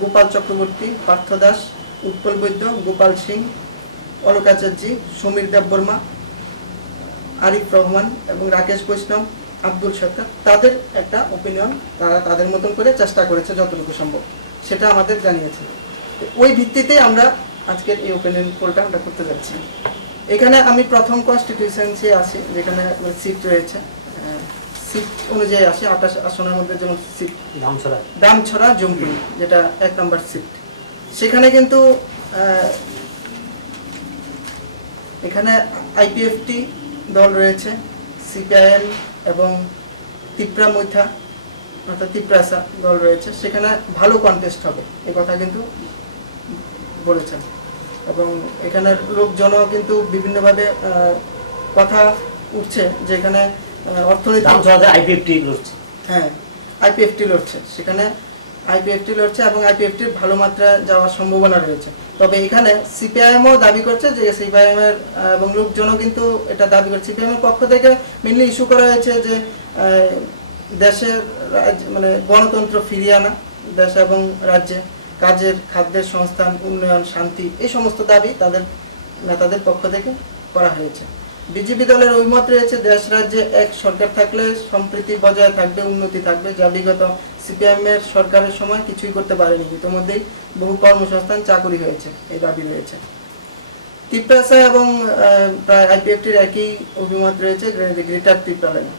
গোপাল চক্রবর্তী, পার্থ দাস, উৎপল বৈদ্য, গোপাল সিং, অলোক আচার্যী, সমীর দেববর্মা, আরিফ রহমান এবং রাকেশ বৈষ্ণব, আব্দুল সরকার, তাদের একটা ওপিনিয়ন তারা তাদের মতন করে চেষ্টা করেছে যতটুকু সম্ভব, সেটা আমাদের জানিয়েছে। ওই ভিত্তিতে আমরা আজকের এই ওপিনিয়ন পোলটা আমরা করতে যাচ্ছি। এখানে আমি প্রথম কনস্টিটিউশনসে আসি, যেখানে সিট রয়েছে, সিট অনুযায়ী আসি 28 আসনের মধ্যে যেমন সিট দামছড়া জম্পুরি, যেটা 1 নম্বর সিট। সেখানে কিন্তু এখানে আইপিএফটি দল রয়েছে, সিপিআইএম এবং তিপ্রা মৈথা অর্থাৎ তিপ্রাসা দল রয়েছে। সেখানে ভালো কন্টেস্ট হবে এই কথা কিন্তু বলেছেন, এবং এখানের লোকজনও কিন্তু বিভিন্নভাবে কথা উঠছে যে এখানে অর্থনৈতিক হ্যাঁ আইপিএফটি লড়ছে, সেখানে আইপিএফটি লড়ছে এবং আইপিএফটির ভালো মাত্রায় যাওয়ার সম্ভাবনা রয়েছে। তবে এখানে সিপিআইএমও দাবি করছে যে সিপিআইএম এর এবং লোকজনও কিন্তু এটা দাবি করছে। সিপিআইএম এর পক্ষ থেকে মেনলি ইস্যু করা হয়েছে যে দেশের মানে গণতন্ত্র ফিরিয়ে আনা, দেশ এবং রাজ্যে কাজের, খাদ্যের সংস্থান, উন্নয়ন, শান্তি, এই সমস্ত দাবি তাদের নেতাদের পক্ষ থেকে করা হয়েছে। বিজেপি দলের ঐমত রয়েছে দেশ রাজ্যে এক সরকার থাকলে সম্প্রীতি বজায় থাকবে, উন্নতি থাকবে, যা বিগত সিপিএম এর সরকারের সময় কিছুই করতে পারেনি। ইতিমধ্যেই বহু কর্মসংস্থান, চাকুরি হয়েছে, এই দাবি রয়েছে। তিপ্রাসা এবং প্রায় আইপিএফটির একই অভিমত রয়েছে, গ্রেটার তিপ্রাল্যান্ড,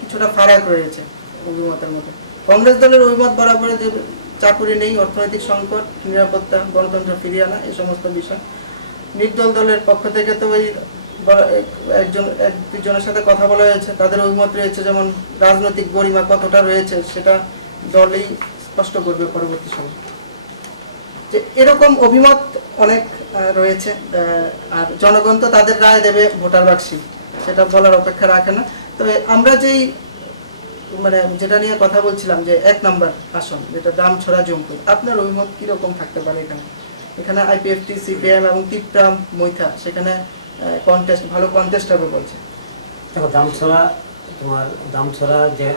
কিছুটা ফারাক রয়েছে অভিমতের মধ্যে। কংগ্রেস দলের অভিমত বরাবর যে চাকুরি নেই, অর্থনৈতিক সংকট, নিরাপত্তা, গণতন্ত্র ফিরিয়ে আনা, এই সমস্ত বিষয়। নির্দল দলের পক্ষ থেকে তো ওই দুজনের সাথে কথা বলা হয়েছে, তাদের অভিমত রয়েছে যেমন রাজনৈতিক গরিমা কতটা রয়েছে সেটা দলই স্পষ্ট করবে পরবর্তী সময়। যে এরকম অভিমত অনেক রয়েছে, আর জনগণ তো তাদের রায় দেবে ভোটার বাক্সে, সেটা বলার অপেক্ষা রাখে না। তবে আমরা যেই মানে যেটা নিয়ে কথা বলছিলাম যে 1 নম্বর আসন, যেটা দামছড়া জম্পুর, আপনার অভিমত কিরকম থাকতে পারে? এখানে আইপিএফটি, সিপিএম এবং তিপ্রা মৈথা, সেখানে কন্টেস্ট, ভালো কন্টেস্ট হবে বলছে। দেখো দামছড়া যে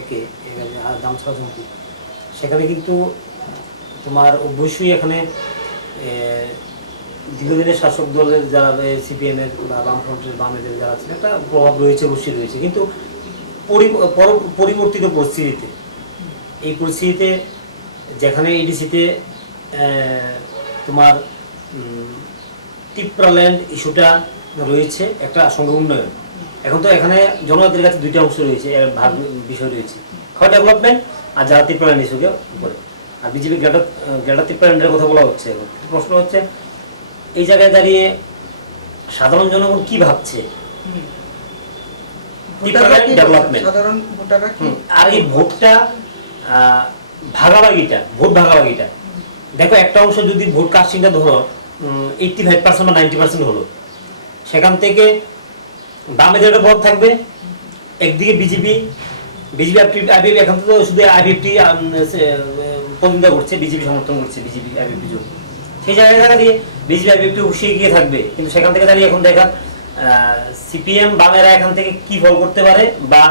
একে দামছড়া জম্পুর, সেখানে কিন্তু তোমার অবশ্যই এখানে দীর্ঘদিনের শাসক দলের যারা সিপিএম এর বা বামফ্রন্টের বামেদের যারা আছে একটা প্রভাব রয়েছে, অবশ্যই রয়েছে। কিন্তু পরিবর্তিত পরিস্থিতিতে, এই পরিস্থিতিতে যেখানে এডিসিতে তোমার তিপ্রাল্যান্ড ইস্যুটা রয়েছে, একটা সঙ্গে উন্নয়ন, এখন তো এখানে জনগণের কাছে 2টা অংশ রয়েছে, ভাগ বিষয় রয়েছে, হয় ডেভেলপমেন্ট আর যারা তিপ্রাল্যান্ড ইস্যুকে উপরে, আর বিজেপি গ্রেটার তিপ্রাল্যান্ডের কথা বলা হচ্ছে। এখন প্রশ্ন হচ্ছে এই জায়গায় দাঁড়িয়ে সাধারণ জনগণ কি ভাবছে, আর এই ভোটটা ভাগাভাগিটা, ভোট ভাগাভাগিটা দেখো, একটা অংশ যদি ভোট কাস্টিংটা ধরো 85% বা 90% হলো, সেখান থেকে বামেদের একটা ভোট থাকবে, একদিকে বিজেপি এখন তো শুধু আইপিএফটি প্রতিনিধিত্ব করছে, বিজেপি সমর্থন করছে, বিজেপি আইপিএফটি জোট, সেই জায়গায় দাঁড়িয়ে বিজেপি আইপিএফটি অবশ্যই এগিয়ে থাকবে। কিন্তু সেখান থেকে দাঁড়িয়ে এখন দেখা সিপিএম বামেরা এখান থেকে কি ফল করতে পারে, বা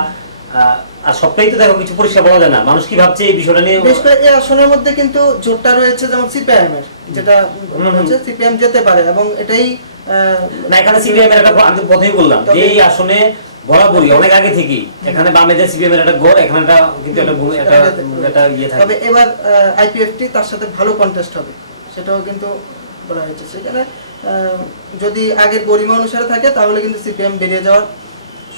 আর সবটাই তো দেখো কিছু পরিষ্কার বলা যায় না, মানুষ কি ভাবছে এই বিষয়টা নিয়ে। এই আসনের মধ্যে কিন্তু জোটটা রয়েছে যেমন সিপিআইএম এর, যেটা হচ্ছে সিপিএম যেতে পারে, এবং এটাই না, এখানে সিপিএম এর একটা আমি কথাই বললাম যে এই আসনে বরাবরই অনেক আগে থেকেই এখানে বামেদের সিপিএম এর একটা গড়, এখানে একটা কিন্তু একটা ইয়ে থাকে। তবে এবার আইপিএফটি তার সাথে ভালো কন্টেস্ট হবে, সেটাও কিন্তু বলা হয়েছে। সেখানে যদি আগের গরিমা অনুসারে থাকে তাহলে কিন্তু সিপিএম বেরিয়ে যাওয়ার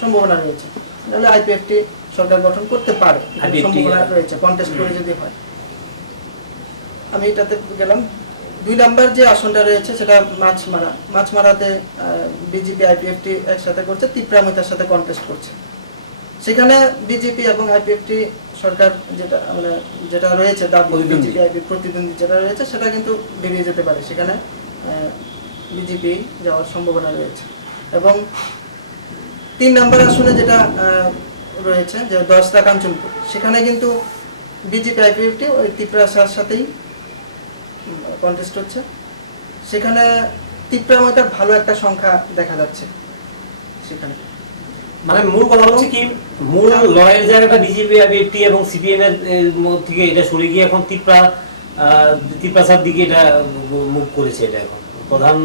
সম্ভাবনা রয়েছে, তাহলে আইপিএফটি সরকার গঠন করতে পারে, সম্ভাবনা রয়েছে কন্টেস্ট করে যদি হয়। আমি এটাতে গেলাম। 2 নম্বর যে আসনটা রয়েছে সেটা মাছমারাতে বিজেপি আইপিএফটি একসাথে করছে, তিপ্রামৈথার সাথে কন্টেস্ট করছে। সেখানে বিজেপি এবং আইপিএফটি সরকার যেটা রয়েছে বিজেপি আইপিএফ প্রতিদ্বন্দ্বী যেটা রয়েছে সেটা কিন্তু বেরিয়ে যেতে পারে, সেখানে বিজেপি যাওয়ার সম্ভাবনা রয়েছে। এবং 3 নম্বর আসনে যেটা রয়েছে যে 10টা কাঞ্চনপুর, সেখানে কিন্তু বিজেপি আইপিএফটি ওই তিপ্রাসার সাথেই কন্টেস্ট হচ্ছে। সেখানে তিপ্রামৈথার ভালো একটা সংখ্যা দেখা যাচ্ছে সেখানে। মানে মূল কথা হচ্ছে কি, মূল লড়াইয়ের জায়গাটা বিজেপি আইপিএফটি এবং সিপিএম এর থেকে এটা সরে গিয়ে এখন তিপ্রা তিপ্রাসার দিকে এটা মুভ করেছে। এটা এখন প্রধান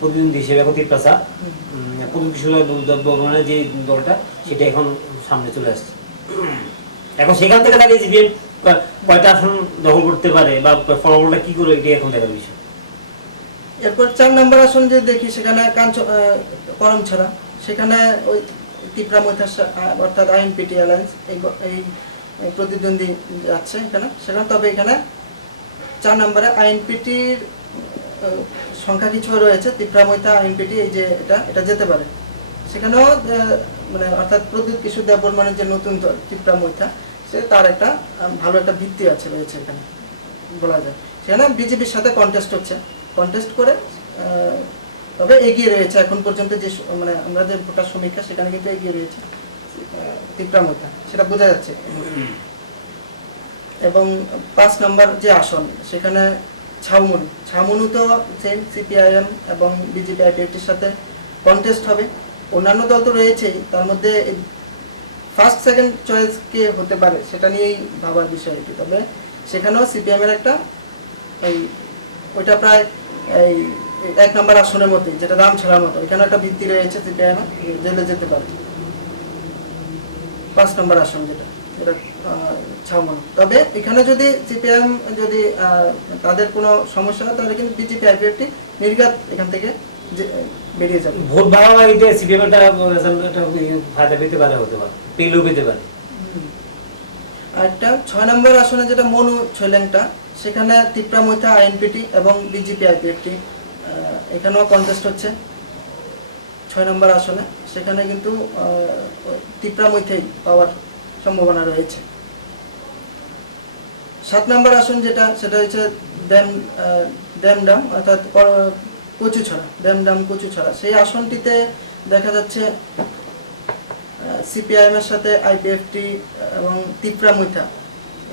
প্রতিদ্বন্দ্বী হিসেবে এখন তিপ্রাসা প্রতিদ্বন্দ্বী যে দলটা সেটা এখন সামনে চলে আসছে। এখন সেখান থেকে দাঁড়িয়ে জিবিএম কয়টা আসন দখল করতে পারে বা ফলাফলটা কি করে, এটাই এখন দেখার বিষয়। এরপর 4 নম্বর আসন যে দেখি, সেখানে করম ছাড়া, সেখানে ওই তিপ্রামৈথা অর্থাৎ আইএনপিটি অ্যালায়েন্স এই প্রতিদ্বন্দ্বী যাচ্ছে এখানে সেখানে। তবে এখানে 4 নম্বরে আইএনপিটির সংখ্যা কিছু রয়েছে, তিপ্রামৈথা আইএনপিটি, এই যে এটা যেতে পারে সেখানেও, মানে অর্থাৎ প্রদ্যুৎ কিশোর দেববর্মনের যে নতুন দল তিপ্রামৈথা, সে তার একটা ভালো একটা ভিত্তি আছে রয়েছে এখানে বলা যায়। সেখানে বিজেপির সাথে কন্টেস্ট করে তবে এগিয়ে রয়েছে এখন পর্যন্ত, যে মানে আমরা যে ভোটার সমীক্ষা সেখানে কিন্তু এগিয়ে রয়েছে তিপ্রামৈথা, সেটা বোঝা যাচ্ছে। এবং 5 নম্বর যে আসন সেখানে ছাউমনু তো সেম সিপিআইএম এবং বিজেপি আইপিএফটির সাথে কন্টেস্ট হবে। অন্যান্য দল তো রয়েছেই, তার মধ্যে ফার্স্ট সেকেন্ড চয়েস কে হতে পারে সেটা নিয়েই ভাবার বিষয় এটি। তবে সেখানেও সিপিএম এর একটা ওইটা প্রায় 1 নম্বর আসনের মতোই, যেটা দাম ছাড়ার মতো, এখানে একটা ভিত্তি রয়েছে, সিপিএম জেলে যেতে পারে। 5 নম্বর আসন যেটা ছাউমনু। তবে এখানে যদি সিপিএম যদি তাদের কোনো সমস্যা হয় তাহলে কিন্তু বিজেপি আইপিএফটি নির্ঘাত এখান থেকে বেরিয়ে যাবে। ভোট ভাগাভাগিতে সিপিএম একটা ফায়দা পেতে পারে, হতে পারে, পেলেও পেতে পারে। আরেকটা 6 নম্বর আসনে যেটা মনু ছৈলেংটা, সেখানে তিপ্রামৈথা আইএনপিটি এবং বিজেপি আইপিএফটি এখানেও কন্টেস্ট হচ্ছে 6 নম্বর আসনে। সেখানে কিন্তু তিপ্রামৈথাই পাওয়ার সম্ভাবনা রয়েছে। 7 নম্বর আসন যেটা, সেটা হচ্ছে ড্যামডাম অর্থাৎ কচুছড়া। সেই আসনটিতে দেখা যাচ্ছে সিপিআইএম এর সাথে আইপিএফটি এবং তিপ্রামৈথা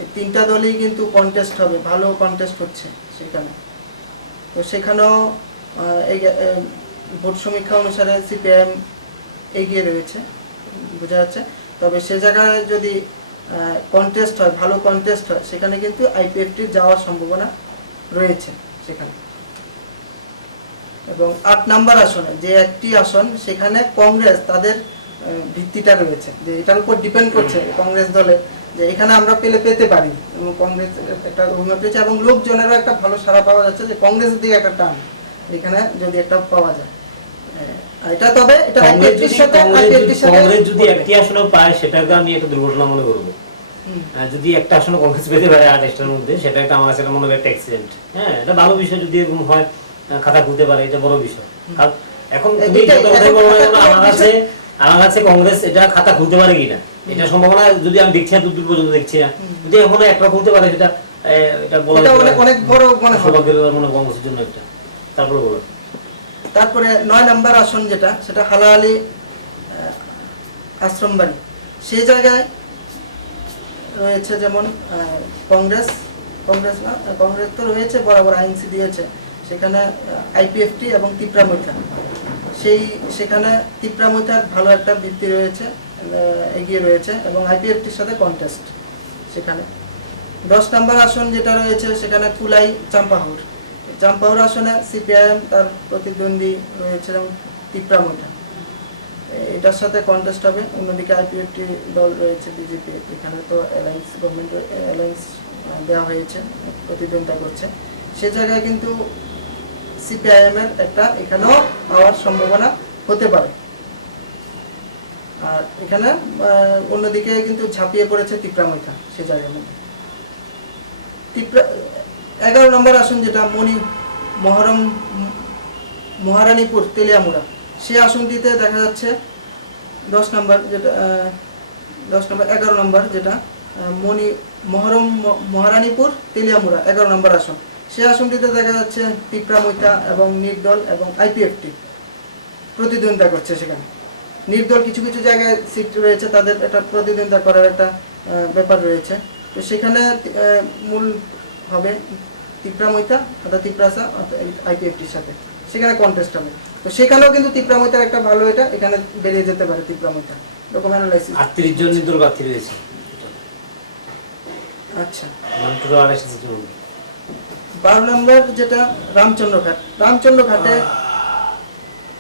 এই 3টা দলই কিন্তু কন্টেস্ট হবে, ভালো কন্টেস্ট হচ্ছে সেখানে। তো সেখানেও এই ভোট সমীক্ষা অনুসারে সিপিআইএম এগিয়ে রয়েছে বোঝা যাচ্ছে। তবে সে জায়গায় যদি কন্টেস্ট হয়, ভালো কন্টেস্ট হয়, সেখানে কিন্তু আইপিএফটির যাওয়ার সম্ভাবনা রয়েছে সেখানে। এবং 8 নম্বর আসনে যে একটি আসন, সেখানে কংগ্রেস তাদের ভিত্তিটা রয়েছে, যে এটার উপর ডিপেন্ড করছে কংগ্রেস দলে, যে এখানে আমরা পেতে পারি, এবং কংগ্রেস একটা অভিমত রয়েছে এবং লোকজনেরও একটা ভালো সাড়া পাওয়া যাচ্ছে যে কংগ্রেসের দিকে একটা টান এখানে যদি একটা পাওয়া যায়। এটা তবে এটা আইপিএফটির সাথে কংগ্রেস যদি একটি আসনও পায় সেটাকে আমি একটা দুর্ঘটনা মনে করব। যদি একটা আসনও কংগ্রেস পেতে পারে 28টার মধ্যে, সেটা একটা আমার কাছে মনে হয় একটা অ্যাক্সিডেন্ট। হ্যাঁ, এটা ভালো বিষয় যদি এরকম হয়, খাতা খুলতে পারে, এটা বড় বিষয়। কারণ এখন তুমি যত কথাই বলো না কেন, আমার কাছে কংগ্রেস এটা খাতা খুলতে পারে কিনা এটা সম্ভাবনা যদি আমি দেখছি না, দূর পর্যন্ত দেখছি না। যদি এখনো একটা খুলতে পারে, সেটা এটা বলা অনেক বড় মনে সৌভাগ্যের মনে কংগ্রেসের জন্য একটা। তারপরে বলো। তারপরে 9 নম্বর আসন যেটা, সেটা হালাহালি আশ্রমবাড়ি। সেই জায়গায় রয়েছে যেমন কংগ্রেস তো রয়েছে, বরাবর আইএনসি দিয়েছে, সেখানে আইপিএফটি এবং তিপ্রামৈথা। সেখানে তিপ্রামৈথার ভালো একটা ভিত্তি রয়েছে, এগিয়ে রয়েছে, এবং আইপিএফটির সাথে কন্টেস্ট সেখানে। 10 নম্বর আসন যেটা রয়েছে, সেখানে কুলাই চাম্পাহুর আসনে সিপিআইএম তার প্রতিদ্বন্দ্বী রয়েছে যেমন তিপ্রামৈথা, এটার সাথে কন্টেস্ট হবে। অন্যদিকে আইপিএফটি দল রয়েছে বিজেপি, এখানে তো গভর্নমেন্ট অ্যালায়েন্স দেওয়া হয়েছে, প্রতিদ্বন্দ্বিতা করছে। সে জায়গায় কিন্তু সিপিআইএম এর একটা এখানেও পাওয়ার সম্ভাবনা হতে পারে। আর এখানে অন্যদিকে কিন্তু ঝাঁপিয়ে পড়েছে তিপ্রামৈথা সে জায়গার মধ্যে। 11 নম্বর আসন যেটা মহারানীপুর তেলিয়ামুড়া, সেই আসনটিতে দেখা যাচ্ছে 11 নম্বর যেটা মহারানীপুর তেলিয়ামুড়া 11 নম্বর আসন, সেই আসনটিতে দেখা যাচ্ছে তিপ্রামৈথা এবং নির্দল এবং আইপিএফটি প্রতিদ্বন্দ্বিতা করছে। সেখানে নির্দল কিছু কিছু জায়গায় সিট রয়েছে, তাদের একটা প্রতিদ্বন্দ্বিতা করার একটা ব্যাপার রয়েছে। তো সেখানে মূল হবে তিপ্রামৈথা অর্থাৎ তিপ্রাসা আইপিএফটির সাথে, সেখানে কন্টেস্ট হবে। তো সেখানেও কিন্তু তিপ্রামৈথার একটা ভালো এটা এখানে বেরিয়ে যেতে পারে তিপ্রামৈথা, এরকম অ্যানালাইসিস। 38 জন নির্দল প্রার্থী রয়েছে। আচ্ছা, মানে টোটাল 28 সিটের মধ্যে 12 নম্বর যেটা রামচন্দ্রঘাট, রামচন্দ্রঘাটে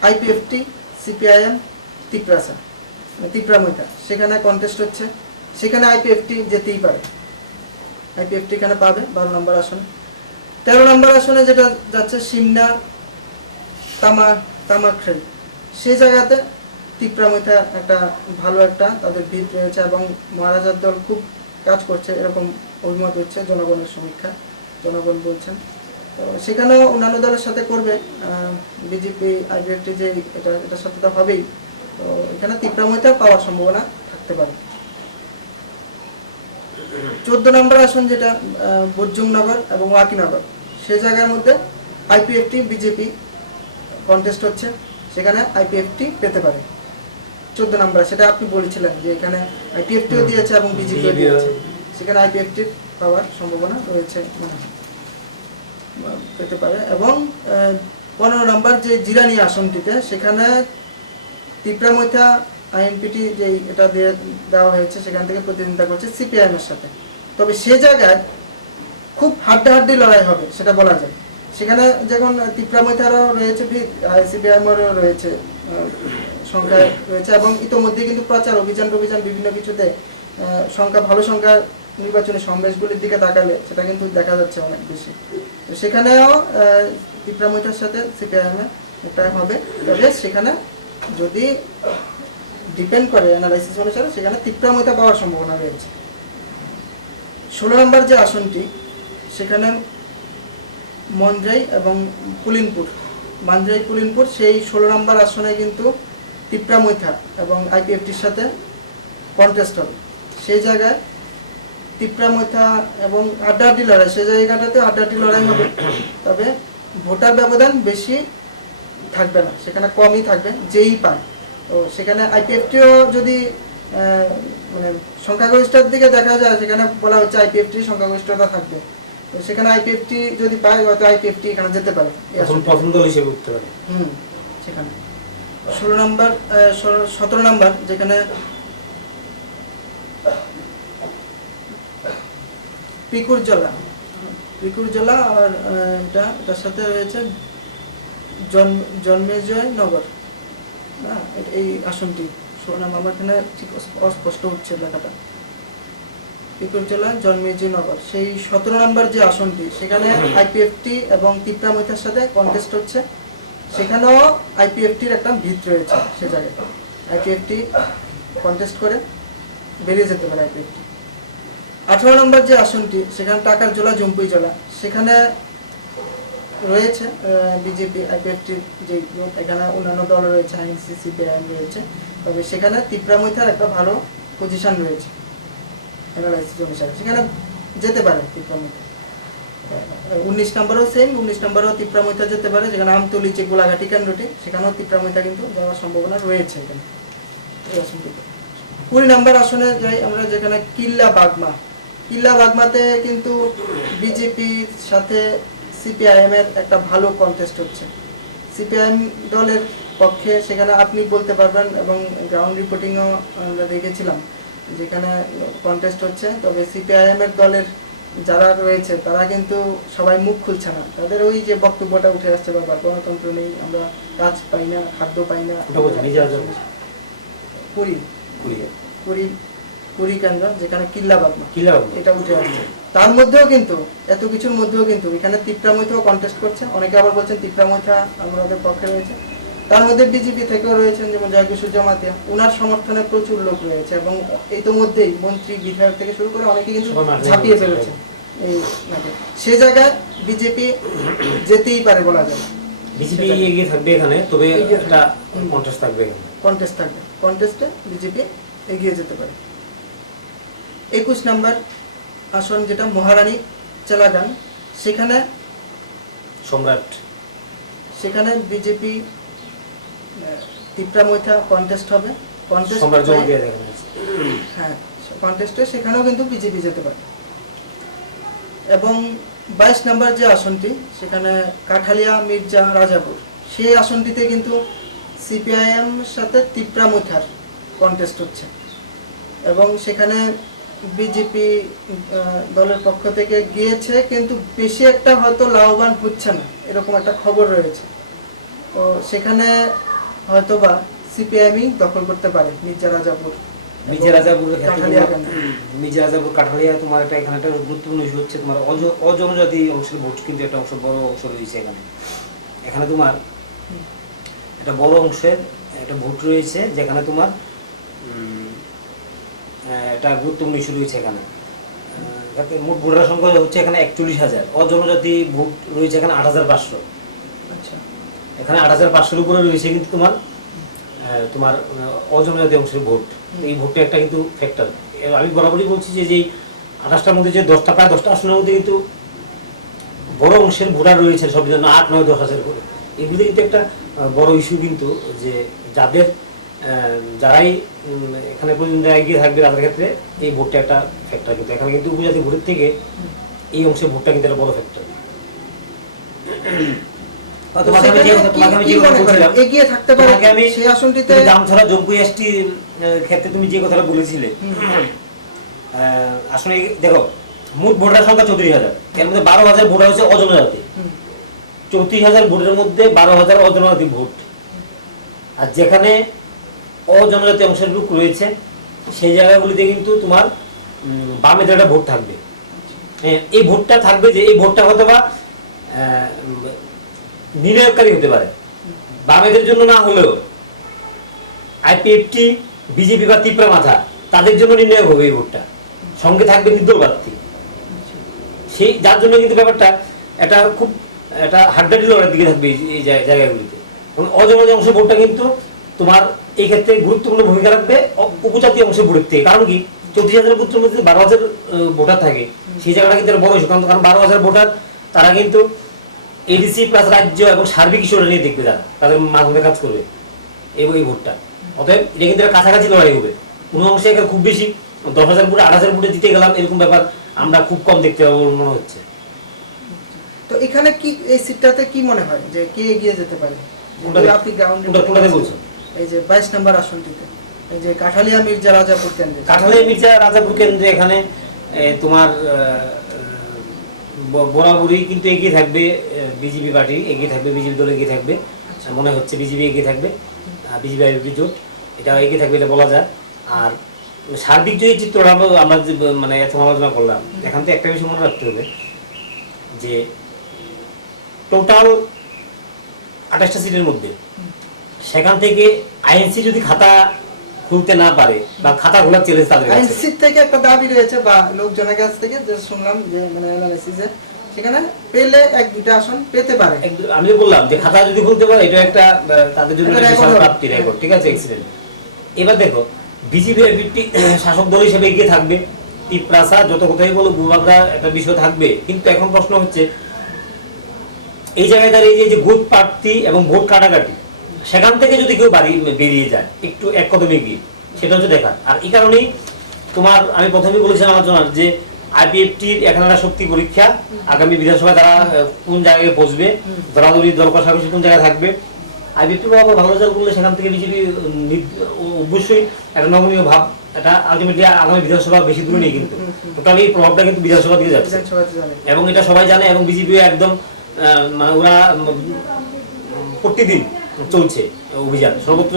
আইপিএফটি, সিপিআইএম, তিপ্রাসা তিপ্রামৈতা সেখানে কন্টেস্ট হচ্ছে, সেখানে আইপিএফটি যেতেই পারে, আইপিএফটি এখানে পাবে 12 নম্বর আসনে। 13 নম্বর আসনে যেটা যাচ্ছে সিমনা তামাখড়ি, সেই জায়গাতে তিপ্রামৈতা একটা ভালো একটা তাদের ভিত রয়েছে এবং মহারাজার দল খুব কাজ করছে এরকম অভিমত হচ্ছে, জনগণের সমীক্ষা, জনগণ বলছেন। তো সেখানেও অন্যান্য দলের সাথে করবে বিজেপি, আইপিএফটি, যে এটার সাথে তো হবেই। তো এখানে তিপ্রামৈতা পাওয়ার সম্ভাবনা থাকতে পারে। 14 নম্বর আসন যেটা বজ্জুংনগর এবং ওয়াকিনগর, সে জায়গার মধ্যে আইপিএফটি বিজেপি কন্টেস্ট হচ্ছে, সেখানে আইপিএফটি পেতে পারে 14 নম্বর। সেটা আপনি বলেছিলেন যে এখানে আইপিএফটিও দিয়েছে এবং বিজেপিও দিয়েছে, সেখানে আইপিএফটি পাওয়ার সম্ভাবনা রয়েছে, মানে পেতে পারে। এবং 15 নম্বর যে জিরানি আসনটিতে, সেখানে তিপ্রামৈতা আইএনপিটি যে এটা দিয়ে দেওয়া হয়েছে, সেখান থেকে প্রতিদ্বন্দ্বিতা করছে সিপিআইএম এর সাথে। তবে সে জায়গায় খুব হাড্ডাহাড্ডি লড়াই হবে সেটা বলা যায়। সেখানে যখন তিপ্রামৈতারও রয়েছে, সিপিআইএমেরও রয়েছে, সংখ্যায় রয়েছে, এবং ইতোমধ্যে কিন্তু প্রচার অভিযান বিভিন্ন কিছুতে সংখ্যা, ভালো সংখ্যা নির্বাচনী সমাবেশগুলির দিকে তাকালে সেটা কিন্তু দেখা যাচ্ছে অনেক বেশি। তো সেখানেও তিপ্রামৈতার সাথে সিপিআইএম একটা হবে, তবে সেখানে যদি ডিপেন্ড করে অ্যানালাইসিস অনুসারে সেখানে তিপ্রামৈতা পাওয়ার সম্ভাবনা রয়েছে। 16 নম্বর যে আসনটি, সেখানে মঞ্জাই এবং পুলিনপুর, সেই 16 নম্বর আসনে কিন্তু তিপ্রামৈতা এবং আইপিএফটির সাথে কন্টেস্ট হবে। সেই জায়গায় তিপ্রামৈতা এবং হাড্ডাহাড্ডি লড়াই, সেই জায়গাটাতে হাড্ডাহাড্ডি লড়াই হবে, তবে ভোটার ব্যবধান বেশি থাকবে না, সেখানে কমই থাকবে, যেই পায়। তো সেখানে আইপিএফটিও যদি মানে সংখ্যাগরিষ্ঠতার দিকে দেখা যায়, সেখানে বলা হচ্ছে আইপিএফটির সংখ্যাগরিষ্ঠতা থাকবে। তো সেখানে আইপিএফটি যদি পায়, হয়তো আইপিএফটি এখানে যেতে পারে, প্রথম দল হিসেবে উঠতে পারে। সেখানে 17 নম্বর যেখানে পিকুরজলা আর এটার সাথে রয়েছে জন্মেজয় নগর, এই আসনটি 16 নম্বর, আমার এখানে ঠিক অস্পষ্ট হচ্ছে লেখাটা, পিকুরজলা জন্মেজয় নগর, সেই 17 নম্বর যে আসনটি, সেখানে আইপিএফটি এবং তিপ্রামৈতার সাথে কন্টেস্ট হচ্ছে, সেখানেও আইপিএফটির একটা ভিত রয়েছে, সে জায়গায় আইপিএফটি কন্টেস্ট করে বেরিয়ে যেতে পারে আইপিএফটি। 18 নম্বর যে আসনটি, সেখানে টাকার জোলা জম্পুই জেলা, সেখানে রয়েছে বিজেপি, আইপিএফটির যে গ্রুপ, এখানে অন্যান্য দল রয়েছে, আইএনসি, সিপিআইএম রয়েছে, তবে সেখানে তিপ্রামৈতার একটা ভালো পজিশন রয়েছে অ্যানালাইসিস অনুসারে, সেখানে যেতে পারে তিপ্রামৈতা। 19 নম্বরও সেম, 19 নম্বরও তিপ্রামৈতা যেতে পারে, যেখানে আমতলি যে গোলাঘাটি কেন্দ্রটি, সেখানেও তিপ্রামৈতা কিন্তু যাওয়ার সম্ভাবনা রয়েছে এখানে। 20 নম্বর আসনে যাই আমরা, যেখানে কিল্লা বাগমাতে কিন্তু বিজেপির সাথে সিপিআইএম এর একটা ভালো কন্টেস্ট হচ্ছে, সিপিআইএম দলের পক্ষে সেখানে আপনি বলতে পারবেন, এবং গ্রাউন্ড রিপোর্টিংও আমরা দেখেছিলাম যেখানে কন্টেস্ট হচ্ছে। তবে সিপিআইএম এর দলের যারা রয়েছে তারা কিন্তু সবাই মুখ খুলছে না, তাদের ওই যে বক্তব্যটা উঠে আসছে, বাবা গণতন্ত্র নেই, আমরা কাজ পাই না, খাদ্য পাই না। পুরী কেন্দ্র যেখানে কিল্লা বাগমা এটা উঠে আসছে, তার মধ্যেও কিন্তু এত কিছুর মধ্যেও কিন্তু এখানে তিপ্রামৈতাও কন্টেস্ট করছে, অনেকে আবার বলছেন তিপ্রামৈতা আমাদের পক্ষে রয়েছে, তার মধ্যে বিজেপি থেকেও রয়েছেন, যেমন জয়কিশোর জমাতিয়া, ওনার সমর্থনে প্রচুর লোক রয়েছে, এবং ইতোমধ্যেই মন্ত্রী, বিধায়ক থেকে শুরু করে অনেকে কিন্তু ঝাঁপিয়ে ফেলেছে এই নাটে। সে জায়গায় বিজেপি যেতেই পারে বলা যায়, বিজেপি এগিয়ে থাকবে এখানে, তবে একটা কন্টেস্ট থাকবে, কন্টেস্টে বিজেপি এগিয়ে যেতে পারে। 21 নম্বর আসন যেটা মহারানী চেলাগান, সেখানে বিজেপি তিপ্রামৈতা কন্টেস্ট হবে, কন্টেস্টে সেখানেও কিন্তু বিজেপি যেতে পারে। এবং 22 নম্বর যে আসনটি, সেখানে কাঠালিয়া মির্জা রাজাপুর, সেই আসনটিতে কিন্তু সিপিআইএম সাথে তিপ্রামৈতার কন্টেস্ট হচ্ছে, এবং সেখানে বিজেপি দলের পক্ষ থেকে গিয়েছে, কিন্তু বেশি একটা হয়তো লাভবান হচ্ছে না এরকম একটা খবর রয়েছে। তো সেখানে হয়তোবা সিপিআইএমই দখল করতে পারে মির্জা রাজাপুর। মির্জা রাজাপুরের ক্ষেত্রে কাঠালিয়া তোমার মির্জা রাজাপুর কাঠালিয়া তোমার একটা এখানে একটা গুরুত্বপূর্ণ ইস্যু হচ্ছে তোমার অজনজাতি অংশের ভোট, কিন্তু একটা অংশ বড় অংশ রয়েছে এখানে। এখানে তোমার একটা বড় অংশের একটা ভোট রয়েছে, যেখানে তোমার একটা গুরুত্বপূর্ণ ইস্যু রয়েছে এখানে। মোট ভোটার সংখ্যা হচ্ছে এখানে 41,000, অজনজাতি ভোট রয়েছে এখানে 8,500। আচ্ছা, এখানে 8,500-এর উপরে রয়েছে কিন্তু তোমার তোমার অজনজাতি অংশের ভোট। এই ভোটটা একটা কিন্তু ফ্যাক্টর। আমি বরাবরই বলছি যে যেই 28টার মধ্যে যে 10টা প্রায় 10টা আসনের মধ্যে কিন্তু বড় অংশের ভোটার রয়েছে সব জন্য 8, 9, 10,000 করে। এগুলো কিন্তু একটা বড় ইস্যু কিন্তু, যে যারাই এখানে প্রতিদ্বন্দ্বিতা এগিয়ে থাকবে তাদের ক্ষেত্রে এই ভোটটা একটা ফ্যাক্টর। কিন্তু এখানে কিন্তু উপজাতি ভোটের থেকে এই অংশের ভোটটা কিন্তু একটা বড় ফ্যাক্টর। তোমাকে আমি যে কথা বলছিলাম, এগিয়ে থাকতে পারে তোমাকে আমি সেই আসনটিতে দামছড়া জম্পু এসটি ক্ষেত্রে তুমি যে কথাটা বলেছিলে, আসলে দেখো মোট ভোটার সংখ্যা 34,000, এর মধ্যে 12,000 ভোটার হচ্ছে অজনজাতি। 34,000 ভোটের মধ্যে 12,000 অজনজাতি ভোট। আর যেখানে অজনজাতি অংশের লোক রয়েছে সেই জায়গাগুলিতে কিন্তু তোমার বামেদের একটা ভোট থাকবে। এই ভোটটা থাকবে, যে এই ভোটটা হয়তো বা নির্ণায়ককারী হতে পারে বামেদের জন্য না হলেও আইপিএফটি, বিজেপি বা তিপ্রা মাথা তাদের জন্য নির্ণায়ক হবে এই ভোটটা। সঙ্গে থাকবে নির্দল প্রার্থী, সেই যার জন্য কিন্তু ব্যাপারটা এটা খুব একটা হাড্ডাডি লড়াইয়ের দিকে থাকবে এই জায়গাগুলিতে। অজনজাতি অংশ ভোটটা কিন্তু তোমার এই ক্ষেত্রে গুরুত্বপূর্ণ ভূমিকা রাখবে উপজাতি অংশের ভোটের থেকে। কারণ কি 34,000 ভোটের মধ্যে 12,000 ভোটার থাকে, সেই জায়গাটা কিন্তু বড় ইস্যু। কারণ 12,000 ভোটার তারা কিন্তু এডিসি প্লাস রাজ্য এবং সার্বিক ইস্যুটা নিয়ে দেখবে, যারা তাদের মাধ্যমে কাজ করবে এই ভোটটা। অতএব এটা কিন্তু কাছাকাছি লড়াই হবে। কোনো অংশে এখানে খুব বেশি 10,000 ভোটে 8,000 ভোটে জিতে গেলাম এরকম ব্যাপার আমরা খুব কম দেখতে পাবো মনে হচ্ছে। তো এখানে কি এই সিটটাতে কি মনে হয় যে কে এগিয়ে যেতে পারে? আপনি কোনটাতে বলছেন? এই যে 22 নম্বর আসনটিতে, এই যে কাঠালিয়া মির্জা রাজাপুর কেন্দ্রে। কাঠালিয়া মির্জা রাজাপুর কেন্দ্রে এখানে তোমার বরাবরই কিন্তু এগিয়ে থাকবে বিজেপি পার্টি, এগিয়ে থাকবে বিজেপি দল, এগিয়ে থাকবে মনে হচ্ছে বিজেপি এগিয়ে থাকবে, বিজেপি আইপিএফটি জোট এটা এগিয়ে থাকবে, এটা বলা যায়। আর সার্বিক যে চিত্রটা আমরা যে মানে এত আলোচনা করলাম, এখান থেকে একটা বিষয় মনে রাখতে হবে যে টোটাল 28টা সিটের মধ্যে সেখান থেকে আইএনসি যদি খাতা খুলতে না পারে বা খাতা খোলার চ্যালেঞ্জ তাদের কাছে, আইএনসি থেকে একটা দাবি রয়েছে বা লোকজনের কাছ থেকে যে শুনলাম যে মানে অ্যানালিসিসে সেখানে পেলে 1-2টা আসন পেতে পারে। আমি বললাম যে খাতা যদি খুলতে পারে এটা একটা তাদের জন্য বিশাল প্রাপ্তি রেকর্ড, ঠিক আছে, এক্সিলেন্ট। এবার দেখো বিজেপি আইপিএফটি শাসক দল হিসেবে এগিয়ে থাকবে, তিপ্রাসা যত কথাই বলো ভূভাগরা একটা বিষয় থাকবে। কিন্তু এখন প্রশ্ন হচ্ছে এই জায়গায় দাঁড়িয়ে যে ভোট প্রার্থী এবং ভোট কাটাকাটি সেখান থেকে যদি কেউ বেরিয়ে যায় একটু এক কদমে এগিয়ে, সেটা হচ্ছে দেখার। আর এই কারণেই তোমার আমি প্রথমেই বলেছিলাম আলোচনার যে আইপিএফটির এখানে একটা শক্তি পরীক্ষা, আগামী বিধানসভায় তারা কোন জায়গায় বসবে, দরাদরি দল কষাকষি কোন জায়গায় থাকবে। আইপিএফটি ভালো রেজাল্ট করলে সেখান থেকে বিজেপি অবশ্যই একটা নমনীয় ভাব, এটা আলটিমেটলি আগামী বিধানসভা বেশি দূরে নেই, কিন্তু টোটালি প্রভাবটা কিন্তু বিধানসভা দিকে যাচ্ছে এবং এটা সবাই জানে। এবং বিজেপি একদম মানে ওরা প্রতিদিন চলছে অভিযান, সর্বত্র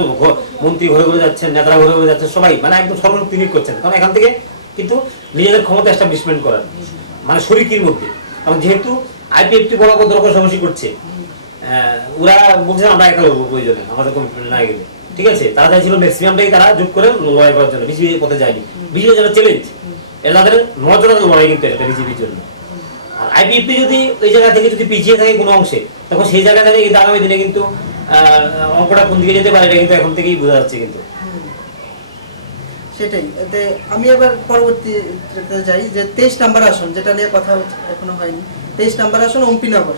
মন্ত্রী ঘরে ঘরে যাচ্ছেন, নেতারা ঘরে ঘরে যাচ্ছেন, সবাই মানে একদম সর্বশক্তি নিয়োগ করছেন। কারণ এখান থেকে কিন্তু নিজেদের ক্ষমতা এস্টাবলিশমেন্ট করার মানে শরিকির মধ্যে। কারণ যেহেতু আইপিএফটি বরাবর দরকার সমস্যা করছে, ওরা বলছে আমরা একা লড়বো প্রয়োজনে, আমাদের কমিটমেন্ট না গেলে, ঠিক আছে। তারা চাইছিল ম্যাক্সিমামটাই তারা যোগ করে লড়াই করার জন্য, বিজেপি পথে যায়নি। বিজেপি যেটা চ্যালেঞ্জ এটা তাদের নজরের লড়াই কিন্তু এটা বিজেপির জন্য। আর আইপিএফটি যদি ওই জায়গা থেকে যদি পিছিয়ে থাকে কোনো অংশে, তখন সেই জায়গা থেকে কিন্তু আগামী দিনে কিন্তু অঙ্কটা কোন দিকে যেতে পারে এটা কিন্তু এখন থেকেই বোঝা যাচ্ছে। কিন্তু সেটাই। আমি এবার পরবর্তী যাই যে 23 নম্বর আসন, যেটা নিয়ে কথা এখনো হয়নি। 23 নম্বর আসন অম্পিনগর।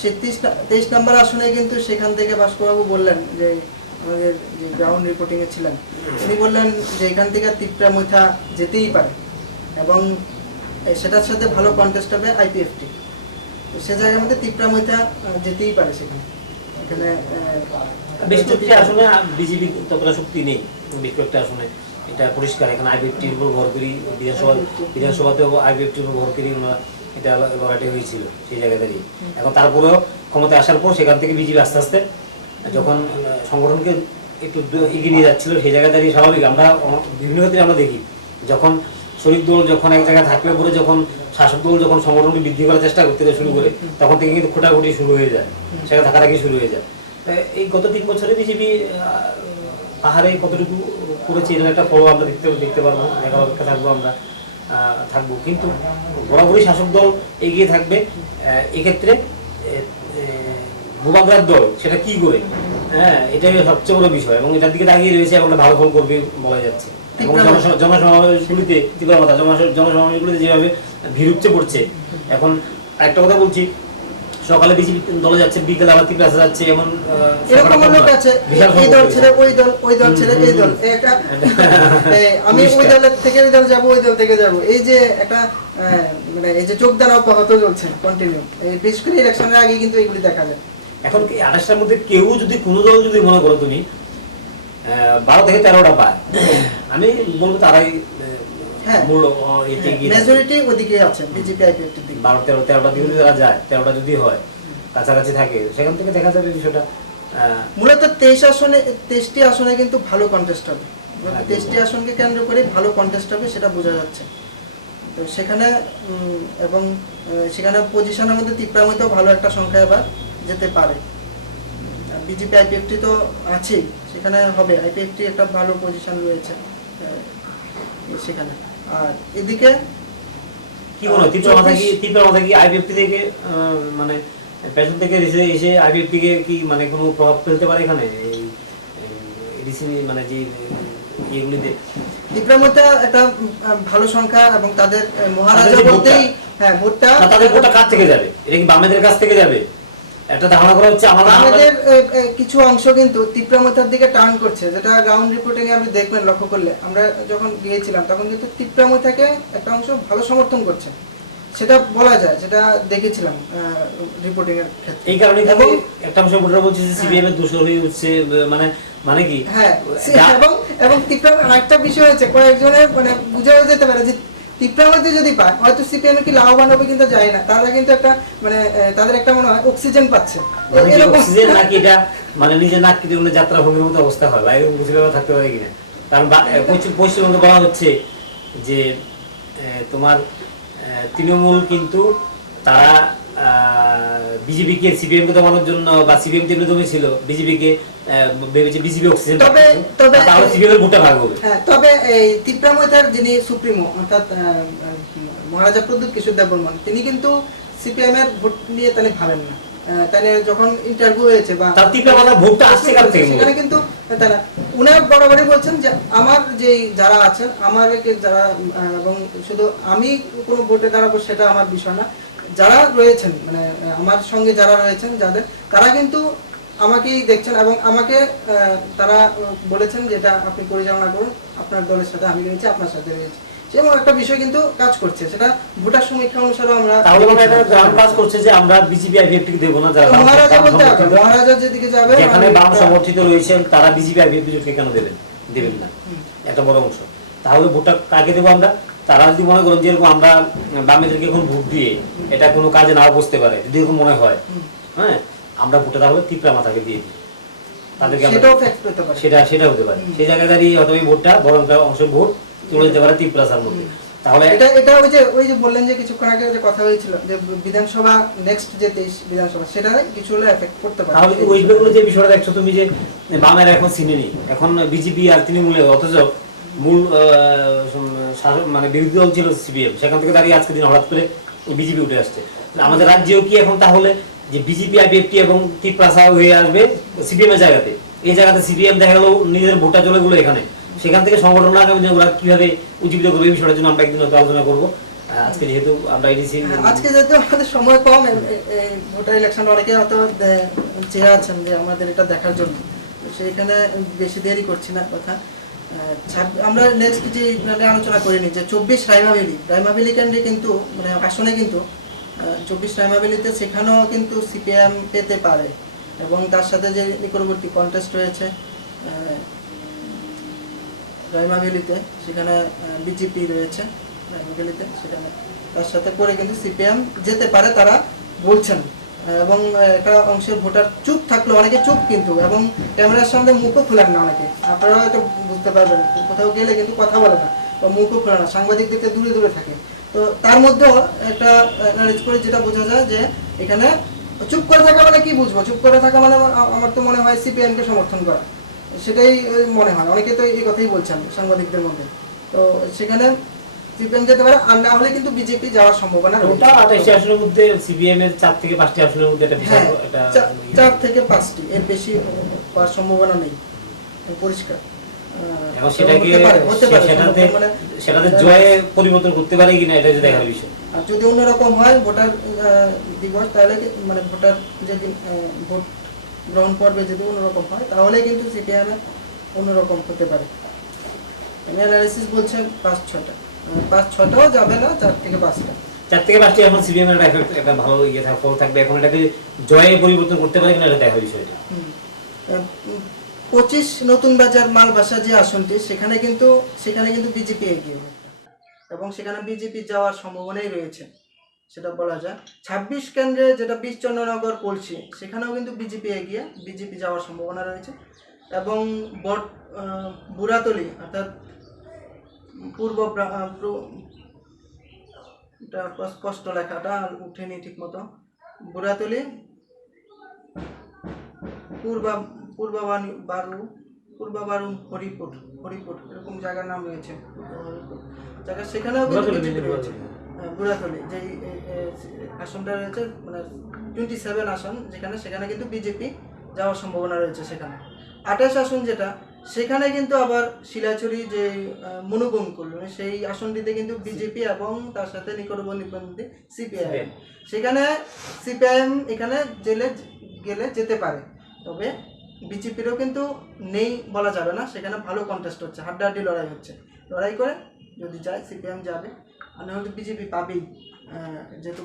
সেই 23 নম্বর আসনে কিন্তু সেখান থেকে ভাস্করবাবু বললেন যে আমাদের যে গ্রাউন্ড রিপোর্টিং এ ছিলেন, উনি বললেন যে এখান থেকে তিপ্রা মৈথা যেতেই পারে এবং সেটার সাথে ভালো কন্টেস্ট হবে আইপিএফটি। সে জায়গার মধ্যে তিপ্রা মৈথা যেতেই পারে সেখানে। এখানে বেশ কয়েকটি আসনে বিজেপি ততটা শক্তি নেই, বেশ কয়েকটি আসনে এটা পরিষ্কার। এখানে আইপিএফটির উপর ভর করি, বিধানসভাতেও আইপিএফটির উপর ভর করি ওনারা এটা লড়াইটি হয়েছিল সেই জায়গায় দাঁড়িয়ে। এখন তারপরেও ক্ষমতায় আসার পর সেখান থেকে বিজেপি আস্তে আস্তে যখন সংগঠনকে একটু এগিয়ে নিয়ে যাচ্ছিল সেই জায়গায় দাঁড়িয়ে স্বাভাবিক আমরা বিভিন্ন ক্ষেত্রে আমরা দেখি যখন শরিক দল যখন এক জায়গায় থাকলে পরে যখন শাসক দল যখন সংগঠনকে বৃদ্ধি করার চেষ্টা করতে শুরু করে তখন থেকে কিন্তু খোটাখুটি শুরু হয়ে যায়, সেটা থাকার আগে শুরু হয়ে যায়। এই গত 3 বছরে বিজেপি পাহাড়ে কতটুকু করেছে এর একটা ফল আমরা দেখতে পারবো, দেখার অপেক্ষা থাকবো আমরা থাকবো। কিন্তু বরাবরই শাসক দল এগিয়ে থাকবে। এক্ষেত্রে ভূভাগরার দল সেটা কি করে, হ্যাঁ এটাই সবচেয়ে বড় বিষয় এবং এটার দিকে তাকিয়ে রয়েছে এবং ভালো ফল করবে বলা যাচ্ছে। এবং জনসমাবেশগুলিতে তীব্রতা জনসমাবেশগুলিতে যেভাবে ভিড় উপচে পড়ছে। এখন একটা কথা বলছি, সকালে বিজেপি দলে যাচ্ছে, বিকেলে আবার তীব্র যাচ্ছে, এমন এরকম লোক আছে এই দল ছেড়ে ওই দল, ওই দল ছেড়ে এই দল, একটা আমি ওই দলের থেকে ওই দল যাব, ওই দল থেকে যাব, এই যে একটা মানে এই যে যোগদান অব্যাহত চলছে কন্টিনিউ, এই বিশেষ করে ইলেকশনের আগে কিন্তু এগুলি দেখা যায়। এখন কি 28টার মধ্যে কেউ যদি কোনো দল যদি মনে করো তুমি 12 থেকে 13টা পায়, আমি বলবো তারাই মূল মেজরিটি ওদিকে আছে বিজেপি আইপিএফটির দিকে। 12-13টা দিকে যারা যায়, 13টা যদি হয় কাছাকাছি থাকে সেখান থেকে দেখা যাবে বিষয়টা। মূলত 23টি আসনে কিন্তু ভালো কন্টেস্ট হবে, 23টি আসনকে কেন্দ্র করে ভালো কন্টেস্ট হবে সেটা বোঝা যাচ্ছে। তো সেখানে এবং সেখানে পজিশনের মধ্যে ত্রিপুরার মধ্যেও ভালো একটা সংখ্যা এবার যেতে পারে। বিজেপি আইপিএফটি তো আছেই, সেখানে হবে, আইপিএফটি একটা ভালো পজিশন রয়েছে সেখানে। আর এদিকে কি মনে হয় ত্রিপুরা মাথা কি আইপিএফটি থেকে মানে পেছন থেকে এসে আইপিএফটি কে কি মানে কোনো প্রভাব ফেলতে পারে এখানে এই এডিসি মানে যে এগুলিতে? ত্রিপুরার মধ্যে একটা ভালো সংখ্যা এবং তাদের মহারাজা বলতেই ভোটটা তাদের ভোটটা কাছ থেকে যাবে, এটা কি বামেদের কাছ থেকে যাবে একটা ধারণা করা হচ্ছে। আমাদের কিছু অংশ কিন্তু ত্রিপুরা মাথার দিকে টার্ন করছে, যেটা গ্রাউন্ড রিপোর্টিং এ আপনি দেখবেন, লক্ষ্য করলে আমরা যখন গিয়েছিলাম তখন কিন্তু ত্রিপুরা মাথাকে একটা অংশ ভালো সমর্থন করছে, সেটা বলা যায়, সেটা দেখেছিলাম রিপোর্টিং এর ক্ষেত্রে। এই কারণে এবং একটা অংশ ভোটাররা বলছে যে সিপিএম এর দোষর হয়ে উঠছে, মানে কি এবং ত্রিপুরা আরেকটা বিষয় হচ্ছে কয়েকজনের মানে বুঝাও যেতে পারে যে ত্রিপুরার মধ্যে যদি পায় হয়তো সিপিএম কি লাভবান হবে কিন্তু যায় না, তারা কিন্তু একটা মানে তাদের একটা মনে হয় অক্সিজেন পাচ্ছে, অক্সিজেন নাকি এটা মানে নিজে নাক কেটে কোনো যাত্রা ভঙ্গির মতো অবস্থা হয় বা এরকম কিছু ব্যাপার থাকতে পারে কিনা। কারণ পশ্চিমবঙ্গে বলা হচ্ছে যে তোমার তৃণমূল কিন্তু তারা বিজেপিকে সিপিএম কে দমানোর জন্য বা সিপিএম তেমনি দমিয়েছিল বিজেপিকে, ভেবেছে বিজেপি অক্সিজেন তাহলে সিপিএম এর ভোটটা ভাগ হবে। তবে এই ত্রিপুরা মৈথার যিনি সুপ্রিমো অর্থাৎ মহারাজা প্রদ্যুৎ কিশোর দেববর্মন, তিনি কিন্তু সিপিএম এর ভোট নিয়ে তাহলে ভাবেন না। তাহলে যখন ইন্টারভিউ হয়েছে বা ভোটটা আসছে কার থেকে, সেখানে কিন্তু তারা উনার বরাবরই বলছেন যে আমার যে যারা আছেন আমার যারা এবং শুধু আমি কোনো ভোটে দাঁড়াবো সেটা আমার বিষয় না, যারা রয়েছেন মানে আমার সঙ্গে যারা রয়েছেন যাদের, তারা কিন্তু আমাকেই দেখছেন এবং আমাকে তারা বলেছেন যেটা আপনি পরিচালনা করুন, আপনার দলের সাথে আমি রয়েছি, আপনার সাথে রয়েছি, সেরকম একটা বিষয় কিন্তু কাজ করছে। সেটা ভোটার সমীক্ষা অনুসারে আমরা কাজ করছে যে আমরা বিজেপি আইপিএফটি কে দেব না, যারা মহারাজা যেদিকে যাবে যেখানে বাম সমর্থিত রয়েছেন তারা বিজেপি আইপিএফটি জোটকে কেন দেবেন না, একটা বড় অংশ। তাহলে ভোটটা কাকে দেবো আমরা? তারা যদি মনে করেন যেরকম আমরা বামেদেরকে এখন ভোট দিয়ে এটা কোনো কাজে নাও বসতে পারে, যদি এরকম মনে হয়, হ্যাঁ আমরা ভোটটা তাহলে ত্রিপুরা মাথাকে দিয়ে দিই, তাদেরকে সেটা হতে পারে। সেই জায়গায় দাঁড়িয়ে হয়তো এই ভোটটা বড় অংশ ভোট তুলে দিতে পারে ত্রিপুরার মধ্যে। তাহলে এটা ওই যে বললেন যে কিছুক্ষণ আগে যে কথা হয়েছিল যে বিধানসভা নেক্সট যে 23 বিধানসভা সেটা কিছু হলে এফেক্ট করতে পারে। তাহলে ওয়েস্ট বেঙ্গলের যে বিষয়টা দেখছো তুমি যে বামের এখন সিনেনি, এখন বিজেপি আর তৃণমূলে, অথচ মূল মানে বিরোধী দল ছিল সিপিএম, সেখান থেকে দাঁড়িয়ে আজকে দিন হঠাৎ করে বিজেপি উঠে আসছে। আমাদের রাজ্যেও কি এখন তাহলে যে বিজেপি আইপিএফটি এবং ত্রিপুরা হয়ে আসবে সিপিএম এর জায়গাতে, এই জায়গাতে সিপিএম দেখা গেল নিজের ভোটটা চলে গেলো এখানে, সেখান থেকে সংগঠন আগামী দিনে ওরা কিভাবে উজ্জীবিত করবে এই বিষয়টার জন্য আমরা একদিন আলোচনা করবো। আজকে যেহেতু আমরা আজকে যেহেতু আমাদের সময় কম, ভোটার ইলেকশন অনেকে হয়তো চেয়ে আছেন যে আমাদের এটা দেখার জন্য, সেইখানে বেশি দেরি করছি না কথা। আমরা নেক্সট যে আলোচনা করিনি যে 24 রাইমাবেলি কেন্দ্রে কিন্তু মানে আসনে কিন্তু 24 রাইমাবেলিতে সেখানেও কিন্তু সিপিএম পেতে পারে এবং তার সাথে যে নিকটবর্তী কন্টেস্ট রয়েছে রাইমাভেলিতে, সেখানে বিজেপি রয়েছে রাইমাভেলিতে, সেখানে তার সাথে করে কিন্তু সিপিএম যেতে পারে তারা বলছেন। এবং একটা অংশের ভোটার চুপ থাকলো, অনেকে চুপ কিন্তু, এবং ক্যামেরার সামনে মুখও খোলেন না অনেকে, আপনারা হয়তো বুঝতে পারবেন, কোথাও গেলে কিন্তু কথা বলে না বা মুখও খোলে না, সাংবাদিকদের থেকে দূরে দূরে থাকে। তো তার মধ্যেও একটা অ্যানালাইজ করে যেটা বোঝা যায় যে এখানে চুপ করে থাকা মানে কি বুঝবো, চুপ করে থাকা মানে আমার তো মনে হয় সিপিএমকে সমর্থন করা, সেটাই মনে হয়। অনেকে তো এই কথাই বলছেন সাংবাদিকদের মধ্যে। তো সেখানে সিপিএম যেতে পারে, আর না হলে কিন্তু বিজেপি যাওয়ার সম্ভাবনা রয়েছে। টোটাল 28টি আসনের মধ্যে সিপিএম এর 4 থেকে 5টি আসনের মধ্যে একটা বিশাল হ্যাঁ, একটা 4 থেকে 5টি, এর বেশি হওয়ার সম্ভাবনা নেই, পরিষ্কার। এবং সেটাকে হতে পারে, সেটাতে মানে- সেটাতে জয়ে পরিবর্তন করতে পারে কিনা এটা যে দেখার বিষয়। আর যদি অন্যরকম হয় ভোটার দিবস, তাহলে মানে ভোটার যেদিন ভোট গ্রহণ পর্বে যদি অন্যরকম হয়, তাহলে কিন্তু সিপিএম অন্যরকম হতে পারে। অ্যানালাইসিস বলছে 5-6টা, 5-6টাও যাবে না, 4 থেকে 5টা। 4 থেকে 5টি এখন সিপিএম এর একটা ভালো ফল থাকবে। এখন এটাকে জয়ে পরিবর্তন করতে পারে কিনা এটা দেখার বিষয়টা। 25 নতুন বাজার মালবাসা যে আসনটি, সেখানে কিন্তু বিজেপি এগিয়ে, এবং সেখানে বিজেপি যাওয়ার সম্ভাবনাই রয়েছে, সেটা বলা যায়। 26 কেন্দ্রে যেটা 20 চন্দ্রনগর পড়ছে, সেখানেও কিন্তু বিজেপি এগিয়ে, বিজেপি যাওয়ার সম্ভাবনা রয়েছে। এবং বুড়াতলি অর্থাৎ এটা স্পষ্ট লেখাটা উঠেনি ঠিক মতো, বুড়াতলি পূর্বাবারু হরিপুর এরকম জায়গার নাম রয়েছে, জায়গা সেখানেও কিন্তু বিজেপি রয়েছে। বুড়াতলি যে আসনটা রয়েছে, মানে 27 আসন যেখানে, সেখানে কিন্তু বিজেপি যাওয়ার সম্ভাবনা রয়েছে। সেখানে 28 আসন যেটা, সেখানে কিন্তু আবার শিলাচুরি যে মনুবঙ্কুল, সেই আসনটিতে কিন্তু বিজেপি এবং তার সাথে নিকটবর্তী সিপিআইএম, সেখানে সিপিআইএম এখানে গেলে যেতে পারে, তবে বিজেপিরও কিন্তু নেই বলা যাবে না, সেখানে ভালো কন্টেস্ট হচ্ছে, হাড্ডাহাড্ডি লড়াই হচ্ছে, লড়াই করে যদি যায় সিপিএম যাবে, আর নাহলে বিজেপি পাবেই, যেহেতু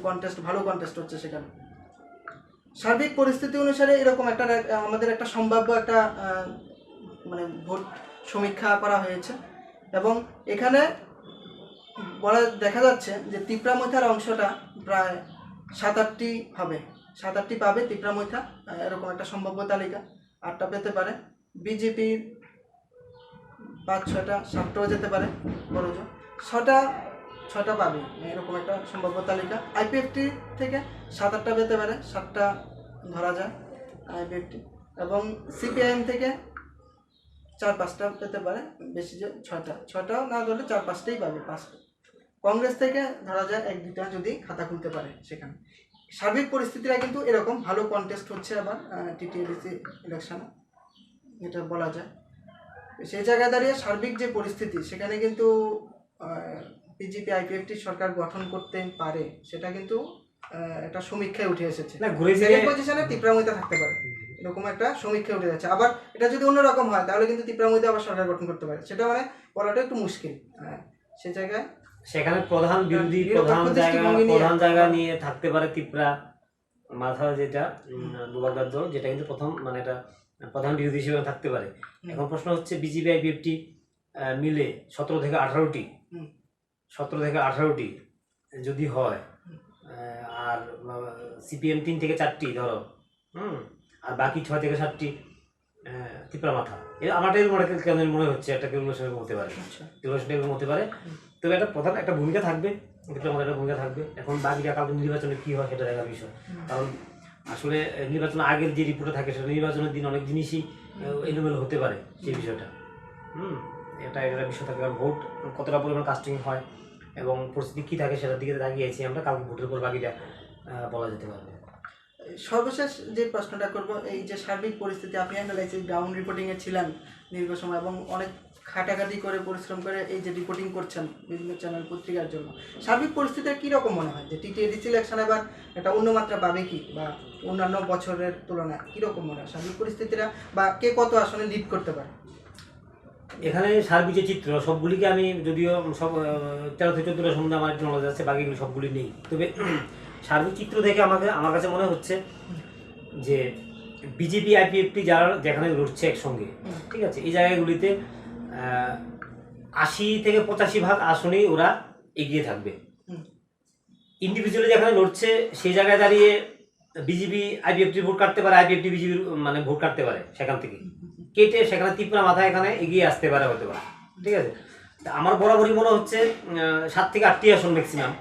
ভালো কন্টেস্ট হচ্ছে সেখানে। সার্বিক পরিস্থিতি অনুসারে এরকম একটা আমাদের একটা সম্ভাব্য একটা মানে ভোট সমীক্ষা করা হয়েছে, এবং এখানে দেখা যাচ্ছে যে তিপ্রামৈথার অংশটা প্রায় 7-8টি হবে, 7-8টি পাবে তিপ্রামৈথা, এরকম একটা সম্ভাব্য তালিকা। 8টা পেতে পারে, বিজেপির 5-6টা, 7টাও যেতে পারে, বড় জোর 6টা পাবে, এরকম একটা সম্ভাব্য তালিকা। আইপিএফটি থেকে 7-8টা পেতে পারে, 7টা ধরা যায় আইপিএফটি, এবং সিপিআইএম থেকে 4-5টা পেতে পারে, বেশি যে 6টাও না ধরলে 4-5টাই পাবে, 5টা। কংগ্রেস থেকে ধরা যায় 1-2টা যদি খাতা খুলতে পারে সেখানে। সার্বিক পরিস্থিতিটা কিন্তু এরকম, ভালো কন্টেস্ট হচ্ছে আবার টিটিএডিসি ইলেকশনে, এটা বলা যায়। সেই জায়গায় দাঁড়িয়ে সার্বিক যে পরিস্থিতি, সেখানে কিন্তু বিজেপি আইপিএফটি সরকার গঠন করতে পারে, সেটা কিন্তু একটা সমীক্ষায় উঠে এসেছে। পজিশনে তিপ্রামৈতা থাকতে পারে, এরকম একটা সমীক্ষায় উঠে যাচ্ছে। আবার এটা যদি অন্যরকম হয়, তাহলে কিন্তু তিপ্রামৈতা আবার সরকার গঠন করতে পারে, সেটা মানে বলাটা একটু মুশকিল। সে জায়গায় সেখানে প্রধান বিরোধী প্রধান জায়গা নিয়ে থাকতে পারে ত্রিপুরা মাথা, যেটা দুবাগদার দল, যেটা কিন্তু প্রথম মানে এটা প্রধান বিরোধী হিসেবে থাকতে পারে। এখন প্রশ্ন হচ্ছে বিজেপি আইপিএফটি মিলে 17 থেকে 18টি যদি হয়, আর সিপিএম 3 থেকে 4টি ধরো, আর বাকি 6 থেকে 7টি ত্রিপুরা মাথা, আমারটাই মনে হচ্ছে একটা ক্যালকুলেশন হতে পারে, হতে পারে। তবে একটা প্রধান একটা ভূমিকা থাকবে, একটা ভূমিকা থাকবে। এখন বাকিটা কালকে নির্বাচনে কি হয় সেটা দেখার বিষয়, কারণ আসলে নির্বাচন আগের যে রিপোর্টে থাকে, সেটা নির্বাচনের দিন অনেক জিনিসই এলোমেলো হতে পারে, সেই বিষয়টা। এটা একটা বিষয় থাকে, কারণ ভোট কতটা পরিমাণ কাস্টিং হয় এবং পরিস্থিতি কী থাকে সেটার দিকে তাকিয়েছি আমরা, কালকে ভোটের পর বাকিটা বলা যেতে পারবে। সর্বশেষ যে প্রশ্নটা করব, এই যে সার্বিক পরিস্থিতি, আপনি অ্যানালাইসিস গ্রাউন্ড রিপোর্টিংয়ে ছিলেন দীর্ঘ সময়, এবং অনেক খাটাখাটি করে পরিশ্রম করে এই যে রিপোর্টিং করছেন বিভিন্ন চ্যানেল পত্রিকার জন্য, সার্বিক পরিস্থিতি কীরকম মনে হয় যে টিটিএডিসি ইলেকশন এবার একটা অন্য মাত্রা পাবে কি, বা অন্যান্য বছরের তুলনায় কীরকম মনে হয় সার্বিক পরিস্থিতিটা, বা কে কত আসনে লিড করতে পারে? এখানে সার্বিক যে চিত্র, সবগুলিকে আমি যদিও সব 13 থেকে 14টা সম্বন্ধে আমার একটু নলেজ আছে, বাকিগুলি সবগুলি নেই, তবে সার্বিক চিত্র থেকে আমার কাছে মনে হচ্ছে যে বিজেপি আইপিএফটি যারা যেখানে লড়ছে একসঙ্গে, ঠিক আছে, এই জায়গাগুলিতে 80 থেকে 85% আসনেই ওরা এগিয়ে থাকবে। হুম। ইন্ডিভিজুয়ালি যেখানে লড়ছে সেই জায়গায় দাঁড়িয়ে বিজেপি আইপিএফটি ভোট কাটতে পারে, আইপিএফটি বিজেপির মানে ভোট কাটতে পারে, সেখান থেকে কেটে সেখানে ত্রিপুরা মাথায় এখানে এগিয়ে আসতে পারে, হতে পারে। ঠিক আছে, তা আমার বরাবরই মনে হচ্ছে 7 থেকে 8টি আসন ম্যাক্সিমাম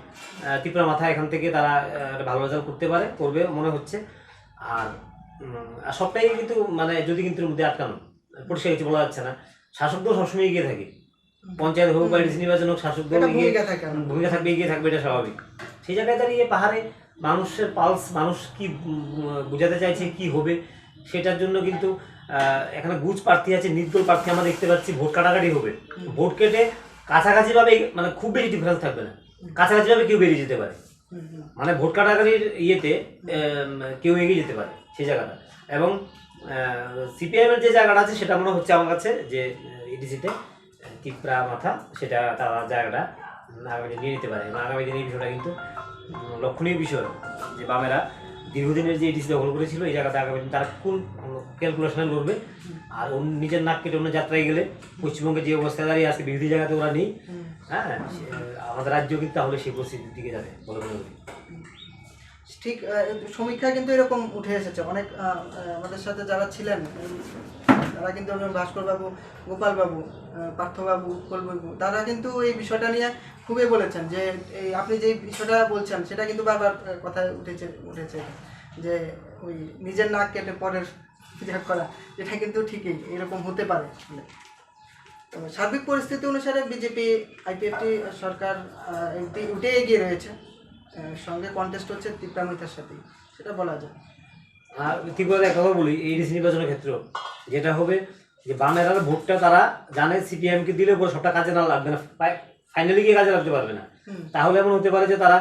ত্রিপুরা মাথায় এখান থেকে তারা একটা ভালো রেজাল্ট করবে মনে হচ্ছে। আর সবটাই কিন্তু মানে যদি কিন্তু এর মধ্যে আটকানো পরিষ্কার কিছু বলা যাচ্ছে না। শাসক দল সবসময় এগিয়ে থাকে, পঞ্চায়েত হোক বা ডিসি নির্বাচন হোক, শাসক দল ভূমিকা থাকবে, এগিয়ে থাকবে, এটা স্বাভাবিক। সেই জায়গায় দাঁড়িয়ে পাহাড়ে মানুষের পালস, মানুষ কি বোঝাতে চাইছে, কি হবে, সেটার জন্য কিন্তু এখানে গুজ প্রার্থী আছে, নির্দল প্রার্থী আমরা দেখতে পাচ্ছি। ভোট কাটাকাটি হবে, ভোট কেটে কাছাকাছি ভাবে মানে খুব বেশি ডিফারেন্স থাকবে না, কাছাকাছি ভাবে কেউ বেরিয়ে যেতে পারে, মানে ভোট কাটাকাটির ইয়েতে কেউ এগিয়ে যেতে পারে সেই জায়গাটা। এবং সিপিআইএমের যে জায়গাটা আছে সেটা মনে হচ্ছে আমার কাছে যে ইডিসিতে ত্রিপুরা মাথা, সেটা তারা জায়গাটা আগামী দিনে নিয়ে নিতে পারে। এবং আগামী দিনে এই বিষয়টা কিন্তু লক্ষণীয় বিষয় যে বামেরা দীর্ঘদিনের যে ইডিসি দখল করেছিল, এই জায়গাতে আগামী দিন তারা কোন ক্যালকুলেশনে লড়বে। আর নিজের নাক কেটে অন্য যাত্রায় গেলে পশ্চিমবঙ্গে যে অবস্থায় দাঁড়িয়ে আছে বিরোধী জায়গাতে ওরা নেই, হ্যাঁ, আমাদের রাজ্য কিন্তু তাহলে সেই পরিস্থিতির দিকে যাবে বলে মনে করি। ঠিক সমীক্ষা কিন্তু এরকম উঠে এসেছে অনেক আমাদের সাথে যারা ছিলেন তারা কিন্তু ভাস্কর বাবু, গোপাল বাবু, পার্থবাবু, উৎপলবাবু, তারা কিন্তু এই বিষয়টা নিয়ে খুবই বলেছেন যে এই আপনি যে বিষয়টা বলছেন সেটা কিন্তু বারবার কথায় উঠেছে যে ওই নিজের নাক কেটে পরের করা, এটা কিন্তু ঠিকই এরকম হতে পারে। তো সার্বিক পরিস্থিতি অনুসারে বিজেপি আইপিএফটি সরকার উঠে এগিয়ে রয়েছে, সঙ্গে কন্টেস্ট হচ্ছে ত্রিপুরা মিতার সাথে, সেটা বলা যায়। আর ত্রিপুরাতে একটা কথা বলি, এই ডিসি নির্বাচনের ক্ষেত্রে যেটা হবে যে বামেরা ভোটটা তারা জানে সিপিএমকে দিলে পরে সবটা কাজে না লাগবে না, ফাইনালি গিয়ে কাজে লাগতে পারবে না। তাহলে এমন হতে পারে যে তারা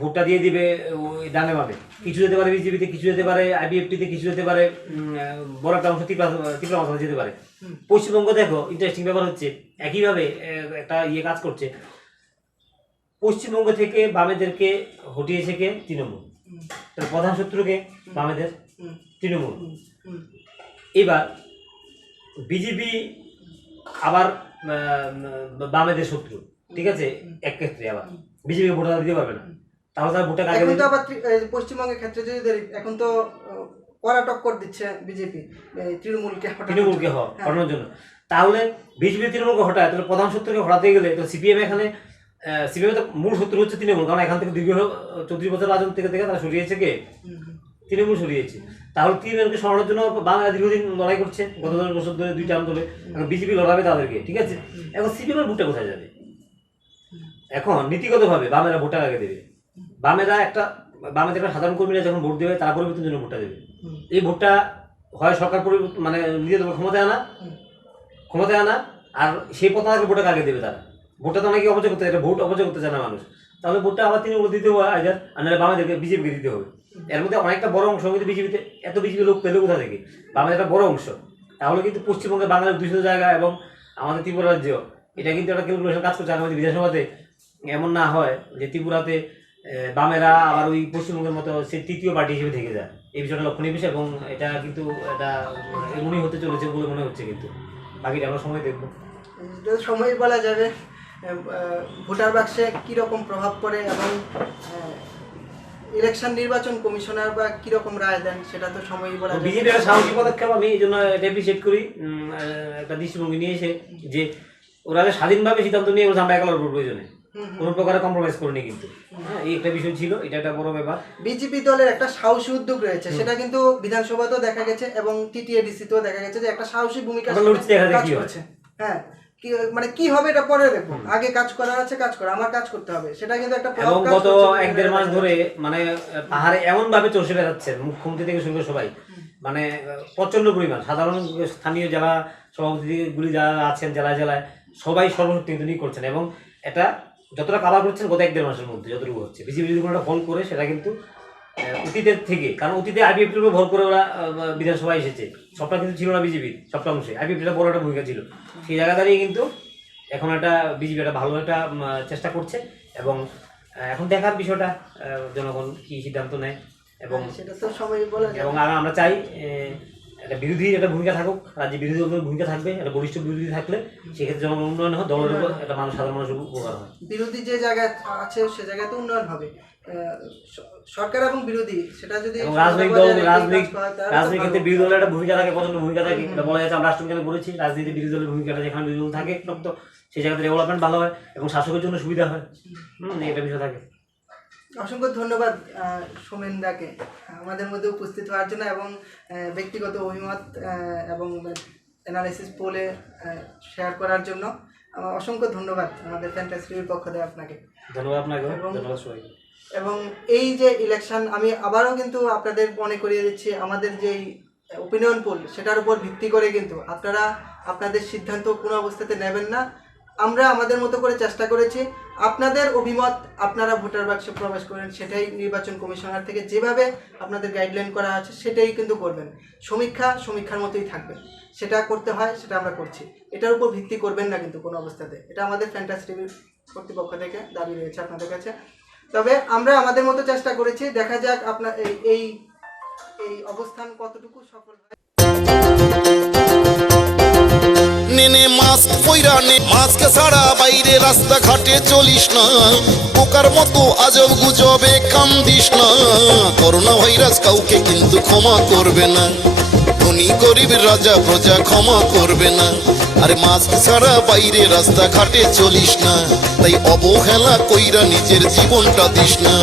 ভোটটা দিয়ে দিবে ওই ডানে বামে, কিছু যেতে পারে বিজেপিতে, কিছু যেতে পারে আইপিএফটিতে, কিছু যেতে পারে বড় একটা অংশ ত্রিপুরা মাথা যেতে পারে। পশ্চিমবঙ্গ দেখো ইন্টারেস্টিং ব্যাপার হচ্ছে একইভাবে একটা কাজ করছে। পশ্চিমবঙ্গ থেকে বামেদেরকে হটিয়েছে কে? তৃণমূল। তার প্রধান শত্রুকে বামেদের তৃণমূল। এবার বিজেপি আবার বামেদের শত্রু, ঠিক আছে, এক ক্ষেত্রে আবার বিজেপি ভোট দিতে পারবে না, তাহলে তার ভোটটা কাকে দেবে? আবার পশ্চিমবঙ্গের ক্ষেত্রে যদি এখন তো কড়া টক্কর দিচ্ছে বিজেপি তৃণমূলকে হটানোর জন্য। তাহলে বিজেপি তৃণমূলকে হটায়, তাহলে প্রধান শত্রুকে হটাতে গেলে তো সিপিএম এখানে সিপিএম মূল শত্রু হচ্ছে তৃণমূল, কারণ এখান থেকে দীর্ঘ 34 বছর রাজনীতি থেকে তারা সরিয়েছে কে? তৃণমূল সরিয়েছে। তাহলে তৃণমূলকে সরানোর জন্য বাংলা দীর্ঘদিন লড়াই করছে, গত 10 বছর ধরে 2 টার্ম ধরে। এখন বিজেপি লড়াবে তাদেরকে, ঠিক আছে। এখন সিপিএম এর ভোটটা কোথায় যাবে? এখন নীতিগতভাবে বামেরা ভোটটা কাকে দেবে? বামেদের একটা সাধারণ কর্মীরা যখন ভোট দেবে তারা পরিবর্তনের জন্য ভোটটা দেবে। এই ভোটটা হয় সরকার পরিবর্তন মানে নিজেদের ক্ষমতায় আনা, আর সেই পথে ভোটটা কাকে দেবে তারা? ভোটটা তো অনেকে অপচয় করতে চায়, ভোট অপচয় করতে চায় না মানুষ, তাহলে ভোটটা আবার তৃণমূল দিতে হবে, আর নাহলে বামেদেরকে বিজেপিকে দিতে হবে। এর মধ্যে অনেকটা বড় অংশ কিন্তু বিজেপিতে, এত বিজেপি লোক পেলে কোথা থেকে? বামের একটা বড় অংশ। তাহলে কিন্তু পশ্চিমবঙ্গে বাংলার 200 জায়গা এবং আমাদের ত্রিপুরা রাজ্য, এটা কিন্তু একটা ক্যালকুলেশন কাজ করছে আগামী বিধানসভাতে। এমন না হয় যে ত্রিপুরাতে বামেরা আবার ওই পশ্চিমবঙ্গের মতো সে তৃতীয় পার্টি হিসেবে থেকে যায়। এই বিষয়টা লক্ষণীয় বিষয় এবং এটা কিন্তু এটা এমনই হতে চলেছে বলে মনে হচ্ছে। কিন্তু বাকিটা আমরা সময় দেখবো, সময় বলা যাবে ভোটার বাক্সে কীরকম প্রভাব পড়ে এবং ইলেকশন নির্বাচন কমিশনার বা কীরকম রায় দেন সেটা তো সময়ই বলা যাবে। বিজেপি একটা সাহসী পদক্ষেপ, আমি এই জন্য এটা অ্যাপ্রিসিয়েট করি, একটা দৃষ্টিভঙ্গি নিয়ে এসে যে ওরা স্বাধীনভাবে সিদ্ধান্ত নিয়ে আমরা একালার প্রয়োজনে কোনো প্রকারে কম্প্রোমাইজ করিনি। কিন্তু এই একটা বিষয় ছিল, এটা একটা বড় ব্যাপার। বিজেপি দলের একটা সাহসী উদ্যোগ রয়েছে, সেটা কিন্তু বিধানসভাতেও দেখা গেছে এবং টিটিএডিসিতেও দেখা গেছে যে একটা সাহসী ভূমিকা কাজ করছে। হ্যাঁ, মানে কি হবে এটা পরে দেখো, আগে কাজ করা আছে, কাজ করা, আমার কাজ করতে হবে, সেটা কিন্তু একটা। এবং গত 1-1.5 মাস ধরে মানে পাহাড়ে এমন ভাবে চষে বেড়াচ্ছে মুখ্যমন্ত্রী থেকে শুরু করে সবাই, মানে প্রচন্ড পরিমাণ সাধারণ স্থানীয় জেলা সভাপতিগুলি যারা আছেন জেলায় জেলায় সবাই সর্বশক্তি কিন্তু নিয়োগ করছেন এবং এটা যতটা কাভার করছেন গত 1-1.5 মাসের মধ্যে যতটুকু হচ্ছে। বিজেপি যদি কোনোটা ফল করে সেটা কিন্তু অতীতের থেকে, কারণ অতীতে আইপিএফটির উপর ভর করে ওরা বিধানসভায় এসেছে, সবটা কিন্তু ছিল না বিজেপির, সবটা অংশে আইপিএফটিটা বড় একটা ভূমিকা ছিল। সেই জায়গা দাঁড়িয়ে কিন্তু এখন একটা বিজেপি একটা ভালো একটা চেষ্টা করছে এবং এখন দেখার বিষয়টা জনগণ কি সিদ্ধান্ত নেয় এবং সেটা তো সবাই বলে। এবং আমরা চাই একটা বিরোধী একটা ভূমিকা থাকুক, রাজ্যে বিরোধী দলের ভূমিকা থাকবে, একটা বরিষ্ঠ বিরোধী থাকলে সেক্ষেত্রে জনগণ উন্নয়ন হয়, দলের উপর একটা মানুষ, সাধারণ মানুষের উপকার হয়। বিরোধী যে জায়গায় আছে সে জায়গাতে উন্নয়ন হবে। সরকার এবং বিরোধী সেটা যদি এবং রাজনৈতিক দল, রাজনীতির ক্ষেত্রে বিরোধী দলের একটা ভূমিকা থাকে, প্রচন্ড ভূমিকা থাকে। এটা বলা যাচ্ছে, আমরা রাষ্ট্রবিজ্ঞানে বলেছি, রাজনীতি বিরোধী দলের ভূমিকাটা যেখানে বিরোধী দল থাকে তো সেই জায়গাতে ডেভেলপমেন্ট ভালো হয় এবং শাসকের জন্য সুবিধা হয়। এটা বিষয় থাকে। অসংখ্য ধন্যবাদ সোমেন দাকে আমাদের মধ্যে উপস্থিত হওয়ার জন্য এবং ব্যক্তিগত অভিমত এবং অ্যানালাইসিস পোলে শেয়ার করার জন্য। অসংখ্য ধন্যবাদ আমাদের ফ্যান্টাসি টিভির পক্ষ থেকে আপনাকে। ধন্যবাদ আপনাকে, ধন্যবাদ সবাইকে। এবং এই যে ইলেকশন, আমি আবারও কিন্তু আপনাদের মনে করিয়ে দিচ্ছি, আমাদের যেই ওপিনিয়ন পোল সেটার উপর ভিত্তি করে কিন্তু আপনারা আপনাদের সিদ্ধান্ত কোনো অবস্থাতে নেবেন না। আমরা আমাদের মতো করে চেষ্টা করেছি, আপনাদের অভিমত আপনারা ভোটার বাক্সে প্রবেশ করেন, সেটাই নির্বাচন কমিশনার থেকে যেভাবে আপনাদের গাইডলাইন করা আছে সেটাই কিন্তু করবেন। সমীক্ষার মতোই থাকবে, সেটা করতে হয় সেটা আমরা করছি। এটার উপর ভিত্তি করবেন না কিন্তু কোনো অবস্থাতে। এটা আমাদের ফ্যান্টাসি টিভির কর্তৃপক্ষ থেকে দাবি রয়েছে আপনাদের কাছে। তবে আমরা আমাদের মতো চেষ্টা করেছি, দেখা যাক আপনার এই অবস্থান কতটুকু সফল হয়। নেনে মাস্ক পইরা নে, মাস্ক ছাড়া বাইরে রাস্তাঘাটে চলিস না, পোকার মতো আজব গুজবে কান দিস না। করোনা ভাইরাস কাউকে কিন্তু ক্ষমা করবে না, ধনী গরিব রাজা প্রজা ক্ষমা করবে না। আরে মাস্ক ছাড়া বাইরে রাস্তাঘাটে চলিস না, তাই অবহেলা কইরা নিজের জীবনটা দিস না।